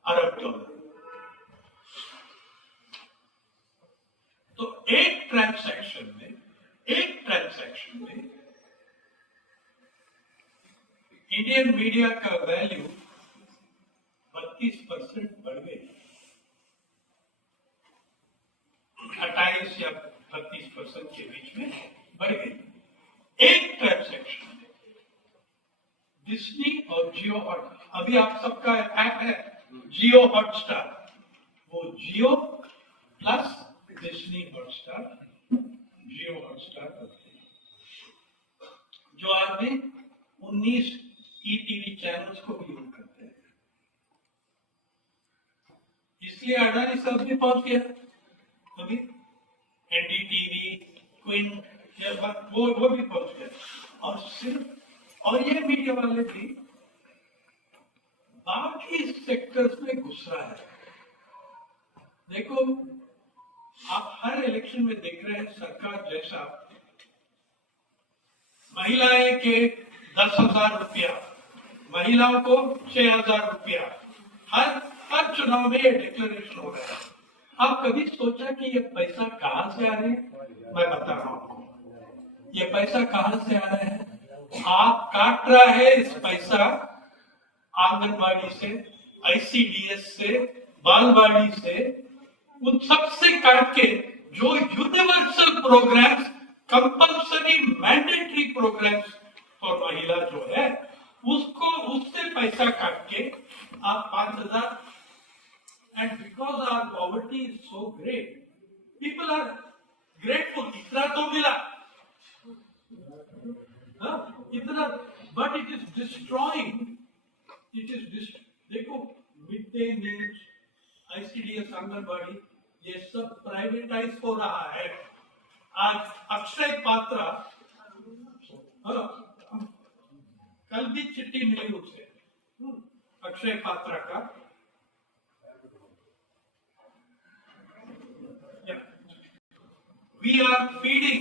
अरब डॉलर. तो एक ट्रांजैक्शन में इंडियन मीडिया का वैल्यू 32% बढ़ गई, 28 या 32% के बीच में बढ़ गई. एक ट्रांजैक्शन में डिज्नी और जियो हॉट, अभी आप सबका ऐप है जियो हॉटस्टार, वो जियो प्लस डिज्नी हॉटस्टार, जियो हॉटस्टार करते हैं. जो आदमी 19 ईटीवी चैनल्स को भी यूज करते हैं. इसलिए अडानी साहब भी पहुंच गया अभी, एनडीटीवी, क्विन, वो भी पहुंच गया. और ये मीडिया वाले भी बाकी सेक्टर्स में घुस रहा है. देखो, आप हर इलेक्शन में देख रहे हैं सरकार जैसा महिलाएं के 10,000 रुपया, महिलाओं को 6,000 रुपया, हर चुनाव में ये डिक्लेरेशन हो रहा है. आप कभी सोचा कि ये पैसा कहां से आ रहे हैं? मैं बता रहा हूं आपको, ये पैसा कहां से आ रहा है. आप काट रहा है इस पैसा आंगनबाड़ी से, आईसीडीएस से, बालवाड़ी से, उन सब से काट के जो universal programmes, compulsory mandatory programmes for mahila जो है, उससे पैसा काट के आप 5,000. And because our poverty is so great, people are grateful. इतना तो मिला, इतना, but it is destroying. देखो, mid day meals, ICDS, anganwadi, ये सब प्राइवेटाइज हो रहा है. आज अक्षय पात्रा, कल भी चिट्ठी मिली उसे, अक्षय पात्रा का. We are giving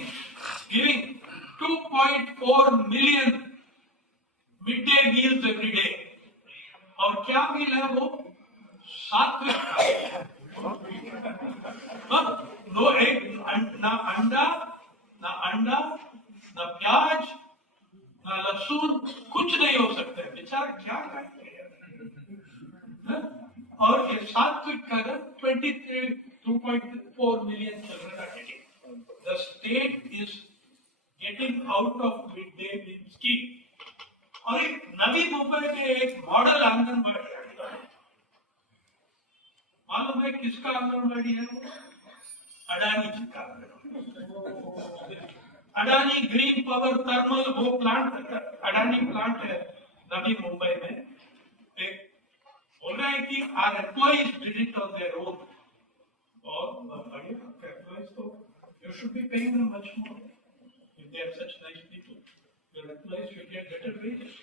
2.4 million midday meals every day. और क्या मील है वो? सात्विक. नो एग, ना अंडा, ना प्याज, ना लहसुन, कुछ नहीं हो सकता है. बेचारा क्या खाएंगे? और ये सात्विक का 2.4 million children are getting. The state is getting out of midday meal scheme. और एक नवी मुंबई में एक मॉडल आंगनबाड़ी है. मालूम है किसका आंगनबाड़ी है? अडानी जी का. अडानी ग्रीन पावर थर्मल, वो प्लांट, अडानी प्लांट है नवी मुंबई में. एक बोल रहे हैं कि our employees did it on their own. और बढ़िया, एम्प्लॉइज तो you should be paying them much more if We have such nice people. Your employees should get better wages.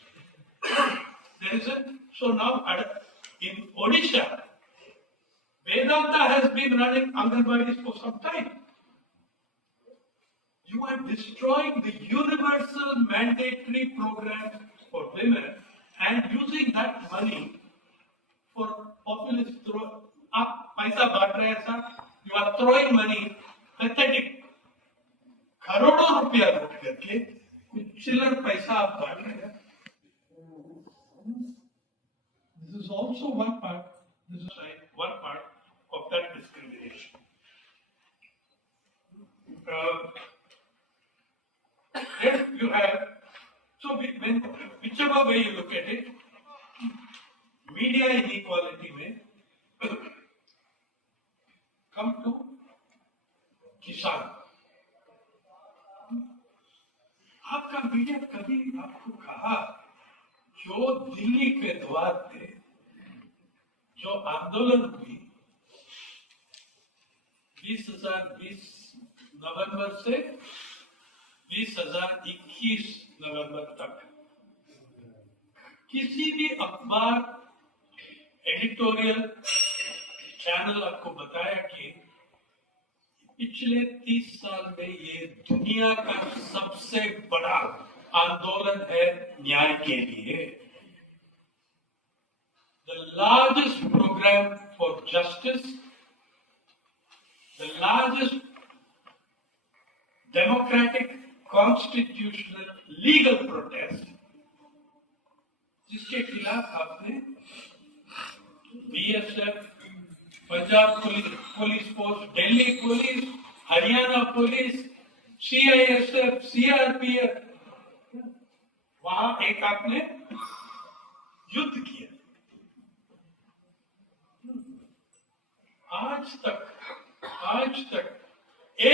There isn't. So now in Odisha, Vedanta has been running Anganwadis for some time. You are destroying the universal mandatory program for women and using that money for populist throw up paisa baat rahe hain, you are throwing money, pathetic करोड़ों रुपया लूट करके कुछ चिल्लर पैसा आप बांट रहे हैं. This is also one part. This is one part of that discrimination. Then you have, so when whichever way you look at it, media inequality में come to किसान. आपका मीडिया कभी आपको कहा जो दिल्ली के द्वार पे जो आंदोलन हुई 2020 नवंबर से 2021 नवंबर तक किसी भी अखबार एडिटोरियल चैनल आपको बताया कि पिछले 30 साल में ये दुनिया का सबसे बड़ा आंदोलन है न्याय के लिए. The largest program for justice, the largest democratic, constitutional, legal protest, जिसके खिलाफ आपने BSF, Punjab police force, Delhi police, Haryana police, CISF, CRPF, वहां एक आपने युद्ध किया. आज तक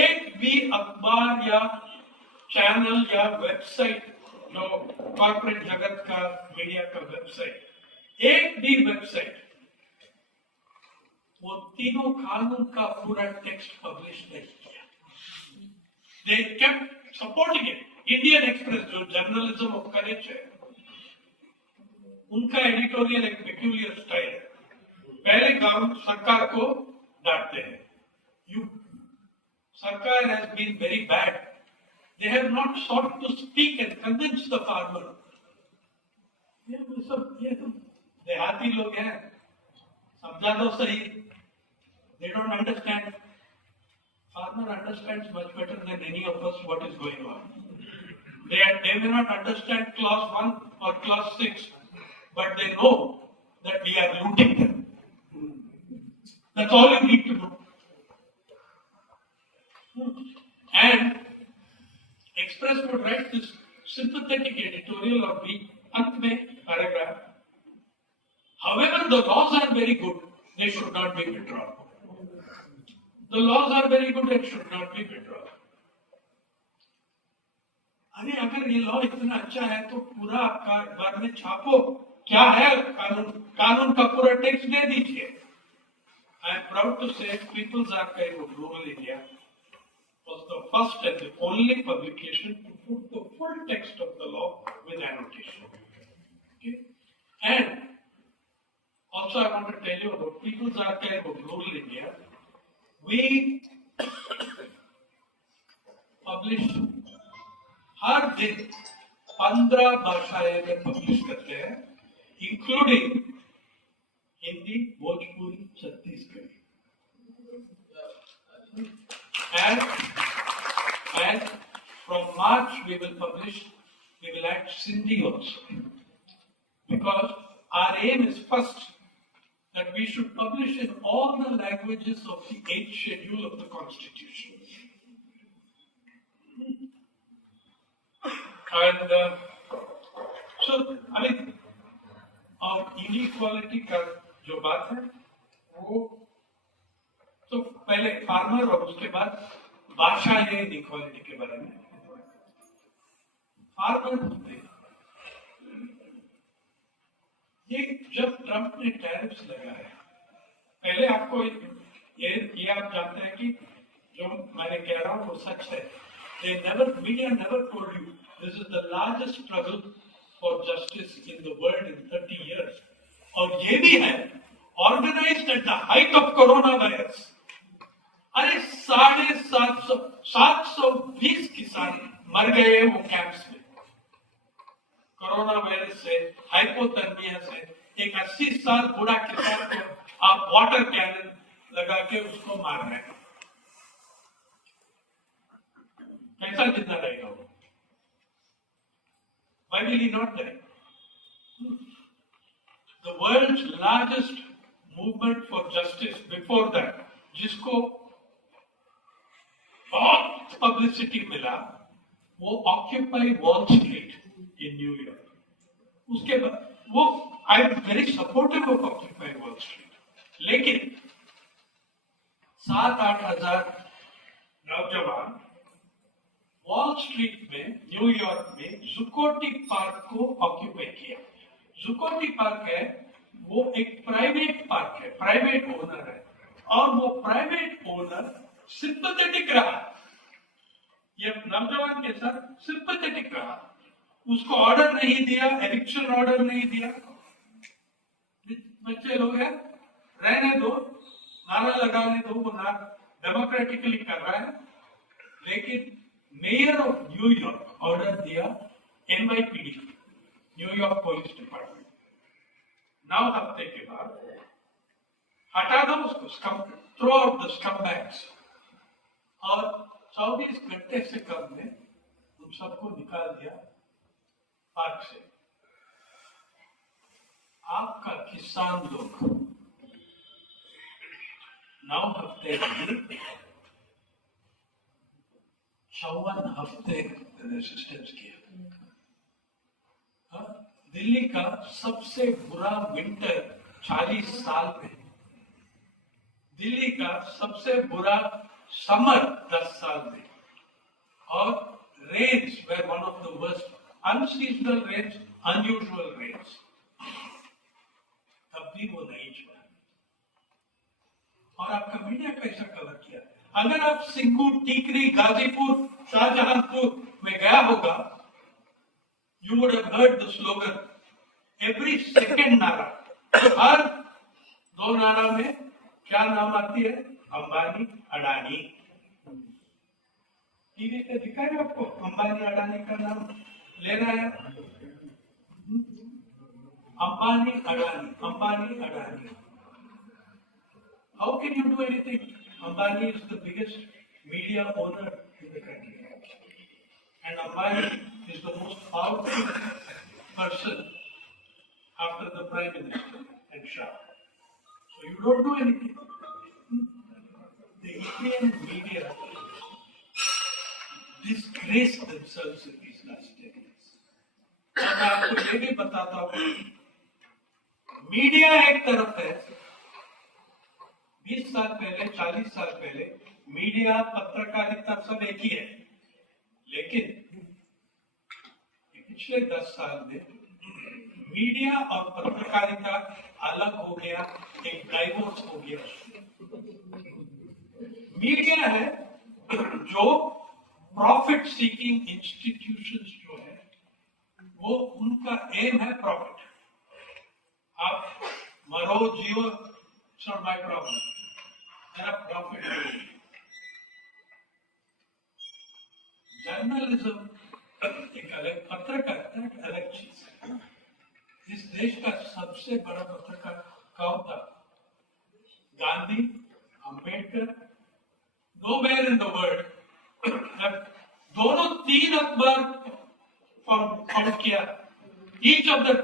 एक भी अखबार या चैनल या वेबसाइट जो कॉर्पोरेट जगत का मीडिया का वेबसाइट, एक भी वेबसाइट वो तीनों कानून का पूरा टेक्स्ट पब्लिश नहीं किया. They kept supporting it. Indian express जो जर्नलिज्म ऑफ करेज है, उनका एडिटोरियल एक पेक्यूलियर स्टाइल है. पहले सरकार को डांटते हैं. सरकार has been very bad. They have not sought to speak and convince the farmer. ये सब देहाती लोग हैं, समझा दो सही. They don't understand. Farmer understands much better than any of us what is going on. They may not understand clause 1 or clause 6, but they know that we are looting them. That's all you need to know. And Express would write this sympathetic editorial or the ant mein paragraph. However, the laws are very good. They should not be withdrawn. The laws are very good, it should not be withdrawn. अरे अगर ये law इतना अच्छा है तो पूरा आपका अखबार में छापो. क्या है कानून का पूरा टेक्स्ट दे दीजिए. I am proud to say People's Archive of Rural India was the first and the only publication to put the full text of the law with annotation. Okay? And also I want to tell you about People's Archive of Rural India. We publish हर दिन 15 भाषाएं में publish करते हैं, including Hindi, Bhojpuri, Chhattisgarhi. And from March we will add Sindhi also, because our aim is first that we should publish in all the languages of the 8th schedule of the Constitution. And so, I mean, और inequality का जो बात है वो तो पहले farmer और उसके बाद भाषाई इनइक्वालिटी के बारे में. फार्मर ये जब ट्रंप ने टैरिफ्स लगाया, पहले आपको ये आप जानते हैं कि जो मैंने कह रहा हूं वो सच है. Media never told you this is the largest struggle for justice in the world in 30 years. और ये भी है organized at the height of coronavirus. अरे 720 किसान मर गए वो कैंप्स में कोरोना वायरस से, हाइपोथर्मिया से। एक 80 साल बूढ़ा किसान को आप वाटर कैनन लगा के उसको मार रहे हैं, कैसा जिंदा रहेगा वो? Why will he not die? The world's largest movement for justice before that, जिसको बहुत पब्लिसिटी मिला, वो occupy wall street in New York. उसके बाद वो I am very supportive of occupy wall street, लेकिन 7-8 हजार नौजवान वॉल स्ट्रीट में न्यूयॉर्क में जुकोटी पार्क को ऑक्यूपाई किया। जुकोटी पार्क है वो एक प्राइवेट पार्क है, प्राइवेट ओनर है, और वो प्राइवेट ओनर सिंपैथेटिक रहा, ये नौजवान के साथ सिंपैथेटिक रहा, उसको ऑर्डर नहीं दिया, एविक्शन ऑर्डर नहीं दिया। बच्चे लोग हैं, रहने दो, नारा लगाने दो, वो ना डेमोक्रेटिकली कर रहा है। लेकिन मेयर ऑफ न्यूयॉर्क ऑर्डर दिया, NYPD, न्यूयॉर्क पुलिस डिपार्टमेंट, 9 हफ्ते के बाद हटा दो उसको, थ्रो आउट द स्कम्बैग्स, और 24 घंटे से कम में उन सबको निकाल दिया पार्क से। आपका किसान लोग 9 हफ्ते 54 हफ्ते रेजिस्टेंस किया। दिल्ली का सबसे बुरा विंटर 40 साल में, दिल्ली का सबसे बुरा समर 10 साल में, और rains were one of the worst, unseasonal rains, unusual rains, तब भी वो नहीं छोड़ा। और आपका मीडिया कैसा कवर किया? अगर आप सिंगू, टीकरी, गाजीपुर, शाहजहांपुर में गया होगा, you would have heard the slogan, every second नारा, हर 2 नारा में क्या नाम आती है? अंबानी, अडानी। टीवी पे दिखाए आपको अंबानी, अडानी का नाम लेना है, Ambani, Adani, Ambani, Adani. How can you do anything? Ambani is the biggest media owner in the country, and Ambani is the most powerful person after the Prime Minister and Shah. So you don't do anything. The Indian media disgrace themselves in these last 10 years. और मैं आपको ये भी बताता हूँ, media एक तरफ है, 20 साल पहले, 40 साल पहले मीडिया, पत्रकारिता सब एक ही है, लेकिन पिछले 10 साल में मीडिया और पत्रकारिता अलग हो गया, एक डाइवोर्स हो गया। मीडिया है जो प्रॉफिट सीकिंग इंस्टीट्यूशंस जो है, वो उनका एम है प्रॉफिट। आप मरो जियो, इट्स नॉट माय प्रॉब्लम, मेरा प्रॉफिट है। जर्नलिज्म एक अलग, पत्रकारिता एक अलग चीज है। इस देश का सबसे बड़ा पत्रकार कौन था? Gandhi, Ambedkar, nowhere in the world दोनों 3 अखबार फाउंड किया, each of the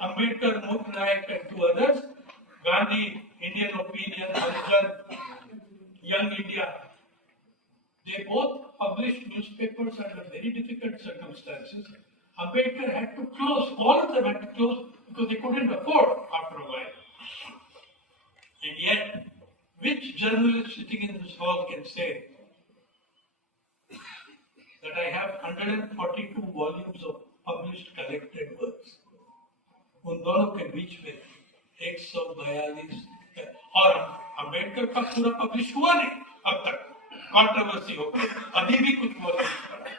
Ambedkar, Mukh Nayak and 2 others, Gandhi, Indian Opinion, Harijan, Young India, they both published newspapers under very difficult circumstances. Ambedkar had to close, all of them had to close because they couldn't afford after a while. And yet, which journalist sitting in this hall can say that I have 142 volumes of published collected works? उन दोनों के बीच में 142, और अंबेडकर का पूरा publish हुआ नहीं अब तक, कंट्रोवर्सी हो, अभी भी कुछ बोल नहीं पड़ा,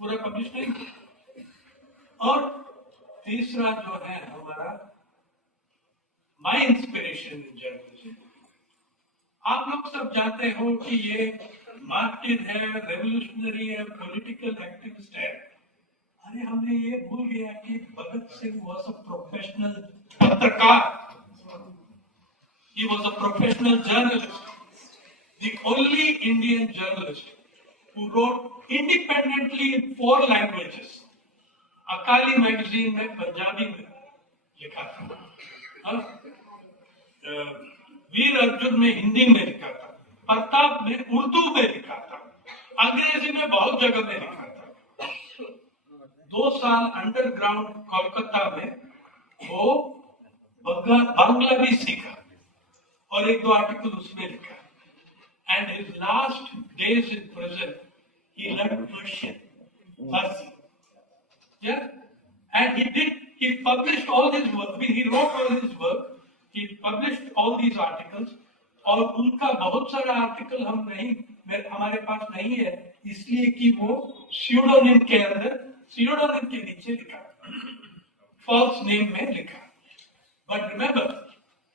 पूरा पब्लिश नहीं। और तीसरा जो है हमारा माय इंस्पिरेशन इन जर्नलिज्म, आप लोग सब जानते हो कि ये मार्टिन है, रेवोल्यूशनरी है, पॉलिटिकल एक्टिविस्ट है। अरे हमने ये भूल गया कि Bhagat Singh was a professional पत्रकार, he was a professional journalist, the only Indian journalist who wrote independently in 4 languages. Akali magazine में पंजाबी में लिखा था, वीर अर्जुन में हिंदी में लिखा था, प्रताप में उर्दू में लिखा था, अंग्रेजी में बहुत जगह में लिखा था। 2 साल अंडरग्राउंड कोलकाता में वो बांग्ला भी सीखा और 1-2 आर्टिकल उसमें लिखा। And his last days in prison he learn Persian, Farsi. Yeah, and he published all his work, he wrote all his work, he published all these articles, और उनका बहुत सारा आर्टिकल हमारे पास नहीं है, इसलिए कि वो स्यूडोनिम के अंदर, स्यूडोनिम के नीचे लिखा, फॉल्स नेम में लिखा। But remember,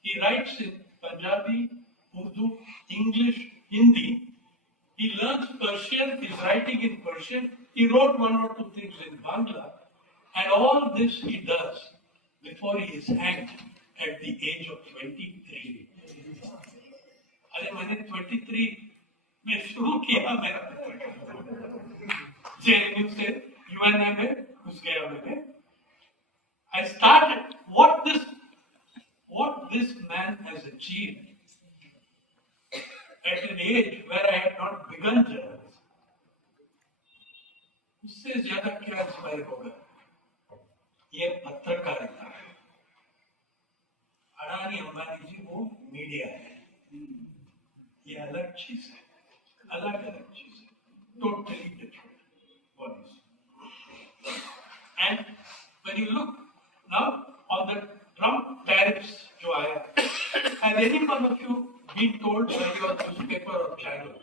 he writes in Punjabi, Urdu, English, Hindi. He learns Persian, he's writing in Persian, he wrote 1 or 2 things in Bangla, and all this he does before he is hanged at the age of 23. अरे मैंने 23 में शुरू किया मेरा पत्रकार, JNU से UNI में घुस गया मैंने। I started what this man has achieved at an age where I had not begun journalism, उससे ज्यादा क्या इंस्पायर होगा? ये पत्रकारिता है। अडानी अंबानी जी वो मीडिया है, ये अलग चीज है, अलग चीज है, totally different bodies. And when you look now on the Trump tariffs जो आया, has any one of you been told by your newspaper और चैनल,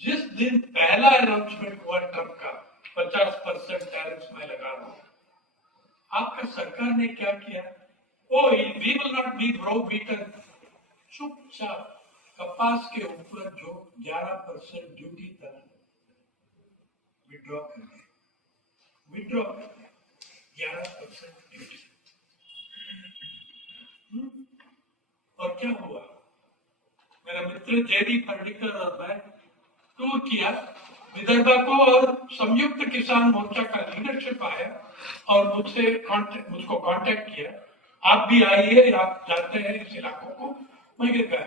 जिस दिन पहला अनाउंसमेंट हुआ ट्रम्प का 50% टैरिफ्स में लगा रहा हूं, आपका सरकार ने क्या किया? वी विल नॉट बी ब्रोबीटन, चुपचाप कपास के ऊपर जो 11% ड्यूटी था विड्रॉ कर दिया, 11% ड्यूटी। और क्या हुआ? मेरा मित्र जेडी पर्डिकर और मैं टूर किया विदर्भा को, और संयुक्त किसान मोर्चा का लीडरशिप आया और मुझको कांटेक्ट किया, आप भी आइए, आप जानते हैं इस इलाकों को। मैं गया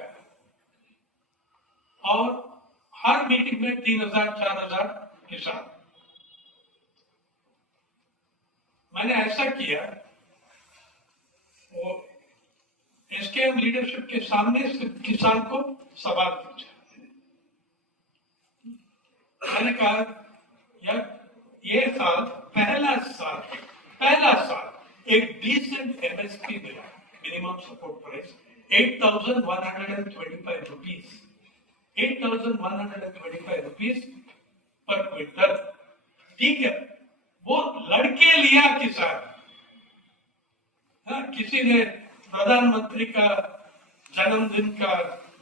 और हर मीटिंग में 3000-4000 किसान। मैंने ऐसा किया, वो एसकेएम लीडरशिप के सामने से किसान को सवाल पूछा। मैंने कहा यार, ये साल पहला साल एक डिसेंट एमएसपी मिला, minimum support price 8,125 rupees, 8,125 rupees per quintal. ठीक है, वो लड़के लिया किसान, किसी ने प्रधानमंत्री का जन्मदिन का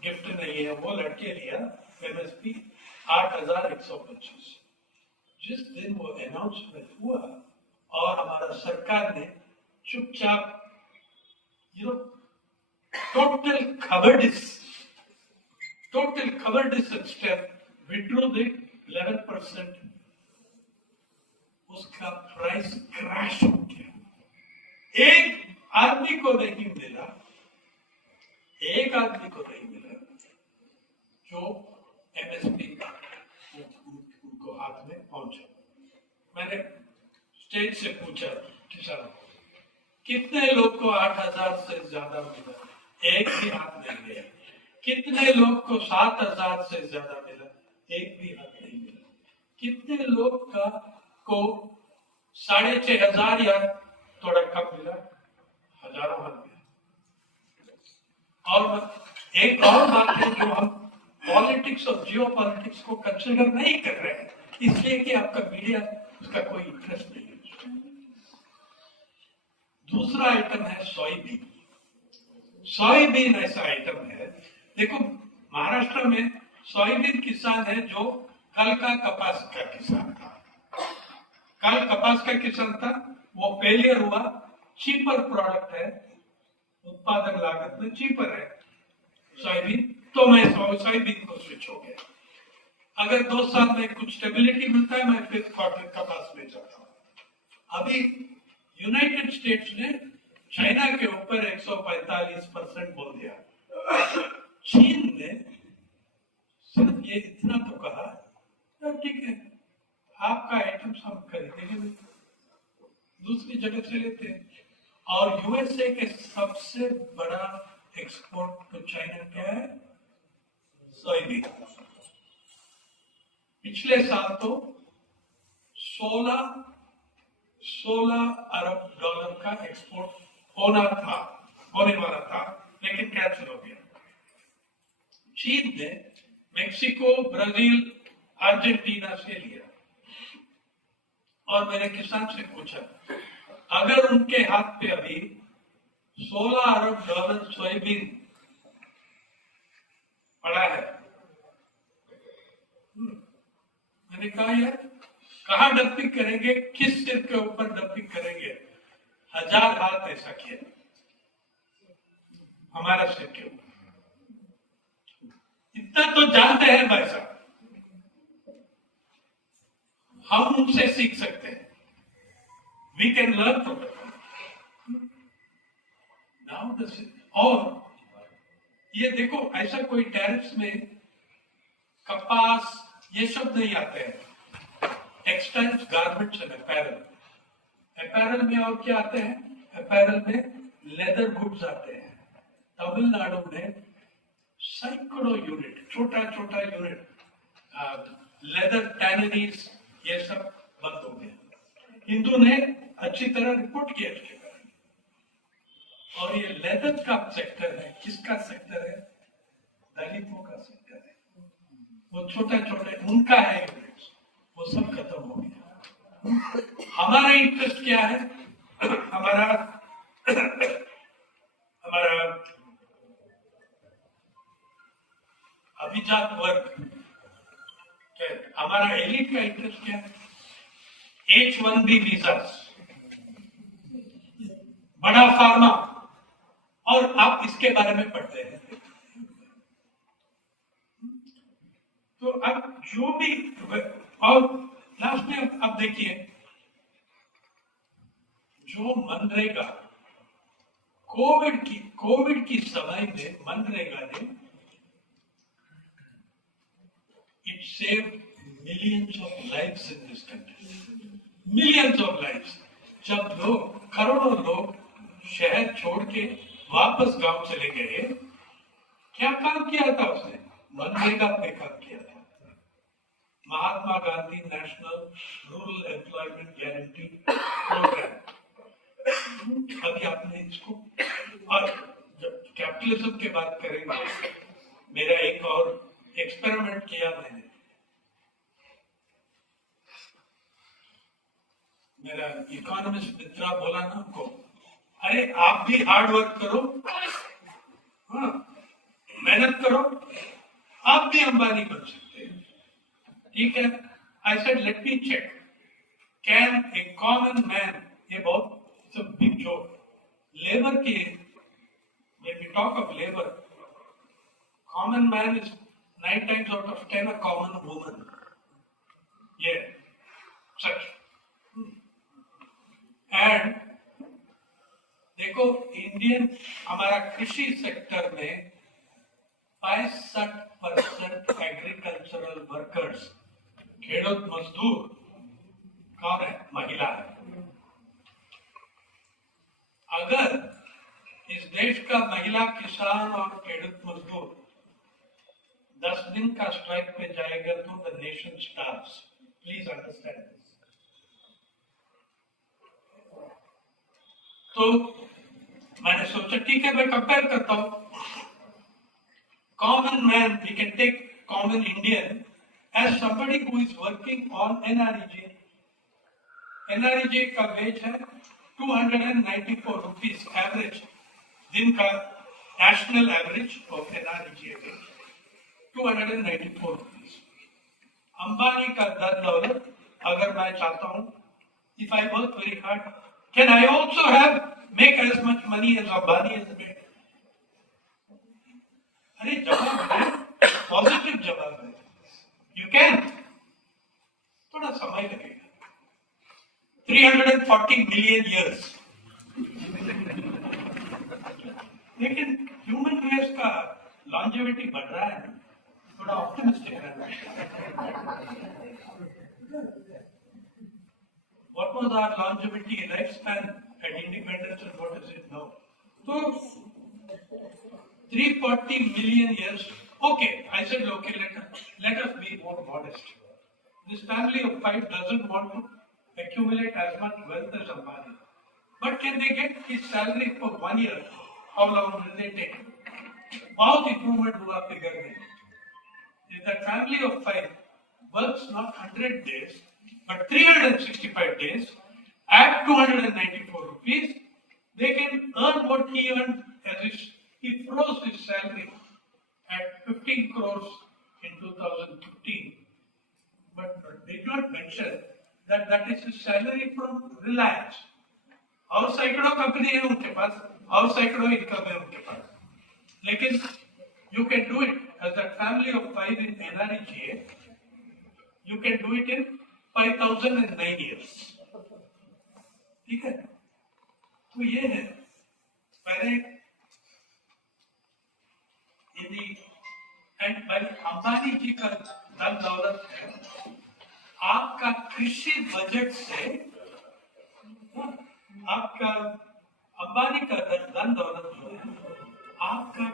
गिफ्ट नहीं है, वो लड़के लिया एमएसपी 8,125। जिस दिन वो अनाउंसमेंट हुआ और हमारा सरकार ने चुपचाप टोटल कवर्डिस स्टेप विड्रॉ दे 11%, उसका प्राइस क्रैश हो गया। एक आदमी को नहीं मिला जो एमएसपी उनको हाथ में पहुंचा। मैंने स्टेज से पूछा किसानों को, कितने लोग को 8,000 से ज्यादा मिला? एक भी हाथ नहीं गया। कितने लोग को 7,000 से ज्यादा मिला? एक भी हाथ नहीं मिला। कितने लोग को 6,500 या थोड़ा कम मिला? हजारों हाथ मिला। और एक और बात है जो हम पॉलिटिक्स और जियो पॉलिटिक्स को कंसिडर नहीं कर रहे हैं, इसलिए कि आपका मीडिया उसका कोई इंटरेस्ट नहीं है। दूसरा आइटम है सोयाबीन। सोयाबीन ऐसा आइटम है, देखो महाराष्ट्र में सोयाबीन किसान है जो कल का कपास का किसान था। कल कपास का किसान था, वो फेलियर हुआ। चीपर प्रोडक्ट है, उत्पादन लागत में चीपर है सोयाबीन, तो मैं सोयाबीन को स्विच हो गया। अगर 2 साल में कुछ स्टेबिलिटी मिलता है, मैं फिर कॉटन कपास में जाता हूं। अभी यूनाइटेड स्टेट्स ने चाइना के ऊपर 145% बोल दिया। चीन ने सिर्फ ये इतना तो कहा, ठीक है आपका आइटम हम खरीदेंगे, दूसरी जगह से लेते हैं। और यूएसए के सबसे बड़ा एक्सपोर्ट टू चाइना क्या है? सोयाबीन। पिछले साल तो 16 अरब डॉलर का एक्सपोर्ट होने वाला था, लेकिन कैंसिल हो गया। चीन ने मेक्सिको, ब्राजील, अर्जेंटीना से लिया। और मैंने किसान से पूछा, अगर उनके हाथ पे अभी 16 अरब डॉलर सोयाबीन पड़ा है, मैंने कहा यार कहां डंपिंग करेंगे, किस सिर के ऊपर डंपिंग करेंगे? 1000 हाथ ऐसा किया हमारा सिर के ऊपर। इतना तो जानते हैं भाई साहब, हम उनसे सीख सकते हैं। We can learn from now. और ये देखो, ऐसा कोई टैरिफ्स में कपास ये शब्द नहीं आते हैं। Textiles, garments and apparel. Apparel में और क्या आते हैं? अपैरल में लेदर गुड्स आते हैं। तमिलनाडु में सैकड़ों यूनिट, छोटा छोटा यूनिट लेदर टैनरीज, ये सब बंद हो गए। हिंदू ने अच्छी तरह रिपोर्ट किया इसके बारे में। और ये लेदर का सेक्टर है, किसका सेक्टर है? दलितों का सेक्टर है। वो छोटा छोटे उनका है यूनिट्स, वो सब खत्म हो गया। हमारा इंटरेस्ट क्या है? हमारा अभिजात वर्ग, हमारा एलिट का इंटरेस्ट क्या है? H1B वीजा, बड़ा फार्मा, और आप इसके बारे में पढ़ते हैं। तो अब जो भी, और लास्ट में अब देखिए, जो मनरेगा कोविड की समय में मनरेगा ने it save millions of lives in this country, millions of lives. जब लोग, करोड़ों लोग शहर छोड़ के वापस गांव चले गए, क्या काम किया था उसने? मनरेगा पे काम किया था। Mahatma Gandhi national rural employment guarantee programme. अभी आपने इसको, और जब कैपिटलिज्म की बात करेंगे, मेरा एक और एक्सपेरिमेंट किया मैंने। मेरा इकोनॉमिस्ट मित्र बोला ना हमको, अरे आप भी हार्ड वर्क करो, हाँ मेहनत करो, आप भी अंबानी बन सकते हैं। ठीक है, I said let me check, can a common man, ये बहुत बिग जोक, लेबर की, when we talk of labor, common man is 9 times out of 10 a common woman. Yeah, such. And देखो इंडियन, हमारा कृषि सेक्टर में 65% agricultural workers, खेड़ूत मजदूर कौन है? महिला है। अगर इस देश का महिला किसान और खेड़ूत मजदूर 10 दिन का स्ट्राइक पे जाएगा तो the nation starves. Please understand this. तो मैंने सोचा ठीक है, मैं कंपेयर करता हूं। common man, we can take common Indian as somebody who is working on NREJ. NREJ का वेज है 294 rupees एवरेज, दिन का national average of NREJ wage 294 rupees. Ambani का धन दौलत, अगर मैं चाहता हूं, if I work very hard, can I also make as much money as Ambani has made? अरे जवाब है, पॉजिटिव जवाब है. You can. थोड़ा समय लगेगा. 340 million years. लेकिन ह्यूमन रेस का लॉन्जेविटी बढ़ रहा है, थोड़ा ऑप्टिमिस्टिक रहना है. What was our longevity lifespan at independence and what is it now? So 340 million years. Okay, I said okay, let us be more modest. This family of 5 doesn't want to accumulate as much wealth as Ambani. But can they get his salary for 1 year? How long will they take? बहुत improvement हुआ figure में. If that family of 5 works not 100 days, but 365 days at 294 rupees, they can earn what he earned as he froze his salary at 15 crores in 2015. But did not mention that that is his salary from Reliance. और सैकड़ों company है उनके पास, और सैकड़ों income है उनके पास. लेकिन you can do it as a family of 5 in NREGA. You can do it in 5009 years. ठीक है? तो ये है. पहले एंड भाई अंबानी जी का धन दौलत है. आपका कृषि बजट से, आपका अंबानी का धन दौलत जो है, आपका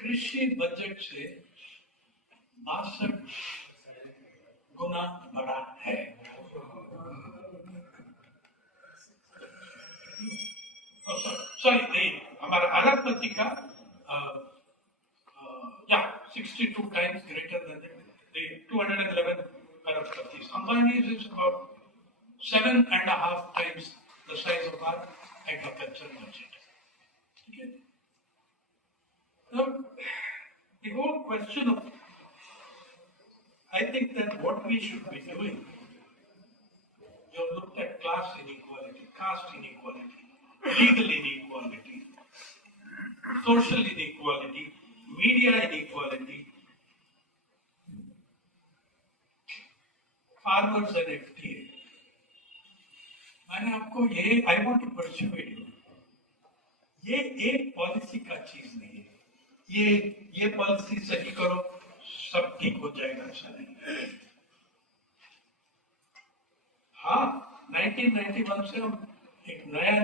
कृषि बजट से 62 गुना बड़ा है. सॉरी नहीं, हमारा अरबपति का 62 times greater than the 211 Arabpatis. Ambani's is about 7.5 times the size of our agriculture budget. Okay. Now, the whole question of, I think that what we should be doing, you have looked at class inequality, caste inequality, legal inequality, social inequality, media inequality, farmers and FTA. मैंने आपको ये, I want to persuade you, ये एक policy का चीज नहीं है. ये पॉलिसी सही करो, सब ठीक हो जाएगा, ऐसा नहीं. हाँ, 1991 से हम एक नया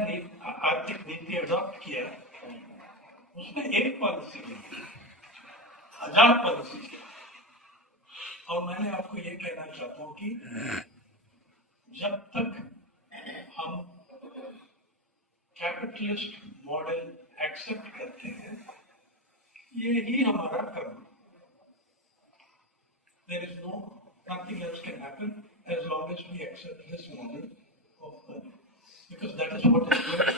आर्थिक नीति अडॉप्ट किया. उसमें एक पॉलिसी नहीं, 1000 पॉलिसी थी. और मैंने आपको ये कहना चाहता हूं कि जब तक हम कैपिटलिस्ट मॉडल एक्सेप्ट करते हैं, ये ही हमारा कर्म. There is nothing else can happen as long as we accept this model of money, because that is what is going on.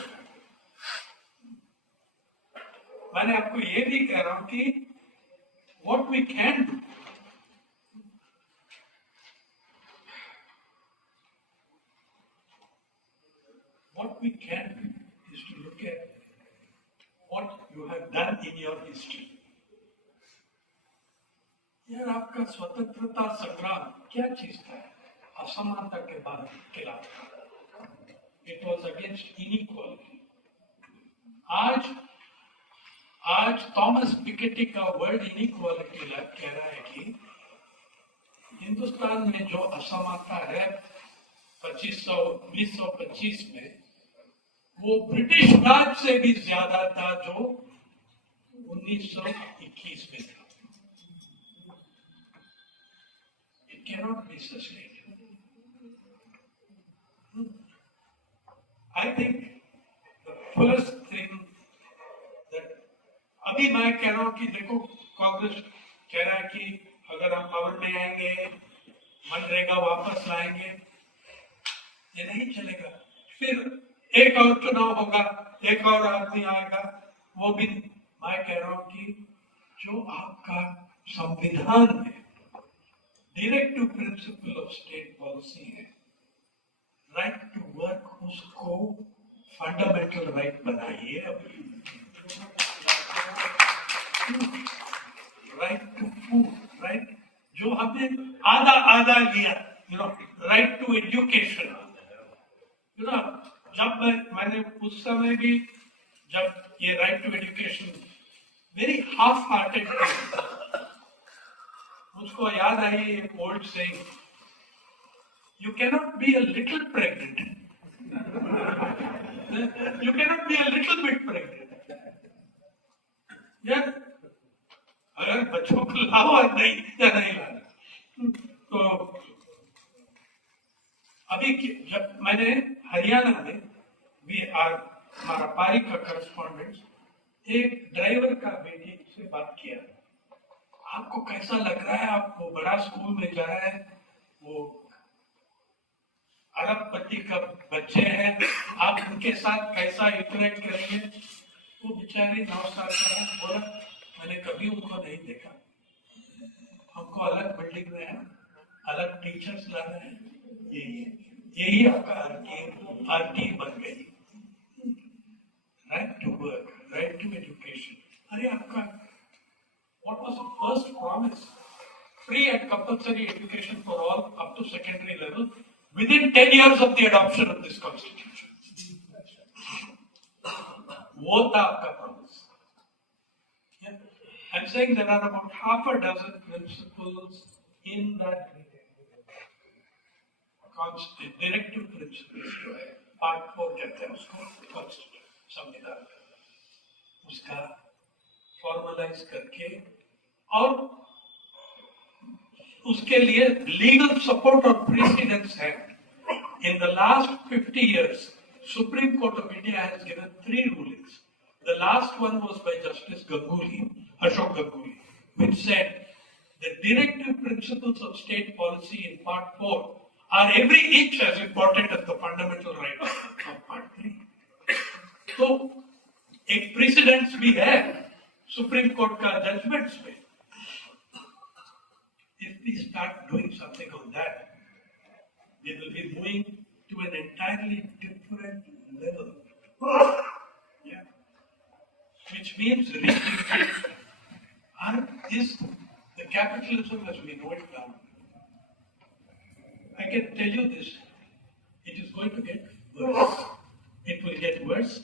मैंने आपको ये भी कह रहा हूं कि what we can do, is to look at what you have done in your history. यार, आपका स्वतंत्रता संग्राम क्या चीज था? असमानता के खिलाफ. It was against inequality. आज थॉमस पिकेटी का वर्ल्ड इनइक्वालिटी लैब कह रहा है कि हिंदुस्तान में जो असमानता है 1925 में, वो ब्रिटिश राज से भी ज्यादा था जो 1921 में था. It cannot be sustained. I think the first thing that अभी मैं कह रहा हूं कि देखो कांग्रेस कह रहा है कि अगर हम पावर में आएंगे मनरेगा वापस लाएंगे, ये नहीं चलेगा। फिर एक और चुनाव होगा, एक और आदमी आएगा, वो भी। मैं कह रहा हूं कि जो आपका संविधान में directive principle of state policy है, राइट टू वर्क, उसको फंडामेंटल राइट बनाइए। राइट टू फूड, राइट, जो हमने आधा आधा लिया, राइट टू एजुकेशन। जब मैंने उस समय भी, जब ये right to education very half hearted, मुझको याद आई एक old saying, you cannot be a little pregnant, you cannot be a little bit pregnant. यार अगर बच्चों को लाओ और नहीं या नहीं लाना। तो अभी जब मैंने हरियाणा में भी हमारा पारी का करस्पॉन्डेंट एक ड्राइवर का बेटी से बात किया, आपको कैसा लग रहा है, आप वो बड़ा स्कूल में जा रहा है, वो अरबपति का बच्चे हैं, आप उनके साथ कैसा इंटरेक्ट करेंगे। वो बेचारी 9 साल का है, बोला मैंने कभी उनको नहीं देखा, हमको अलग बिल्डिंग में है, अलग टीचर्स ला रहे हैं, यही आपका आरटी बन गई। Right to work, right to education. अरे आपका what was the first promise? Free and compulsory education for all up to secondary level within 10 years of the adoption of this constitution. वो था आपका promise. Yeah. I'm saying there are about half a dozen principles in that directive principles जो है, part 4 कहते हैं उसको, constitution, संविधान, उसका फॉर्मलाइज करके और उसके लिए लीगल सपोर्ट और प्रेसिडेंस है। In the last 50 years, Supreme Court of India has given 3 rulings. The last one was by Justice Ganguly, Ashok Ganguly, which said the directive principles of state policy in Part 4 are every inch as important as the fundamental rights of Part 3. तो एक precedence भी है supreme court का judgements में। If we start doing something on that, we will be moving to an entirely different level. Yeah. Which means rethinking the capitalism as we know it now. I can tell you this, it is going to get worse. It will get worse.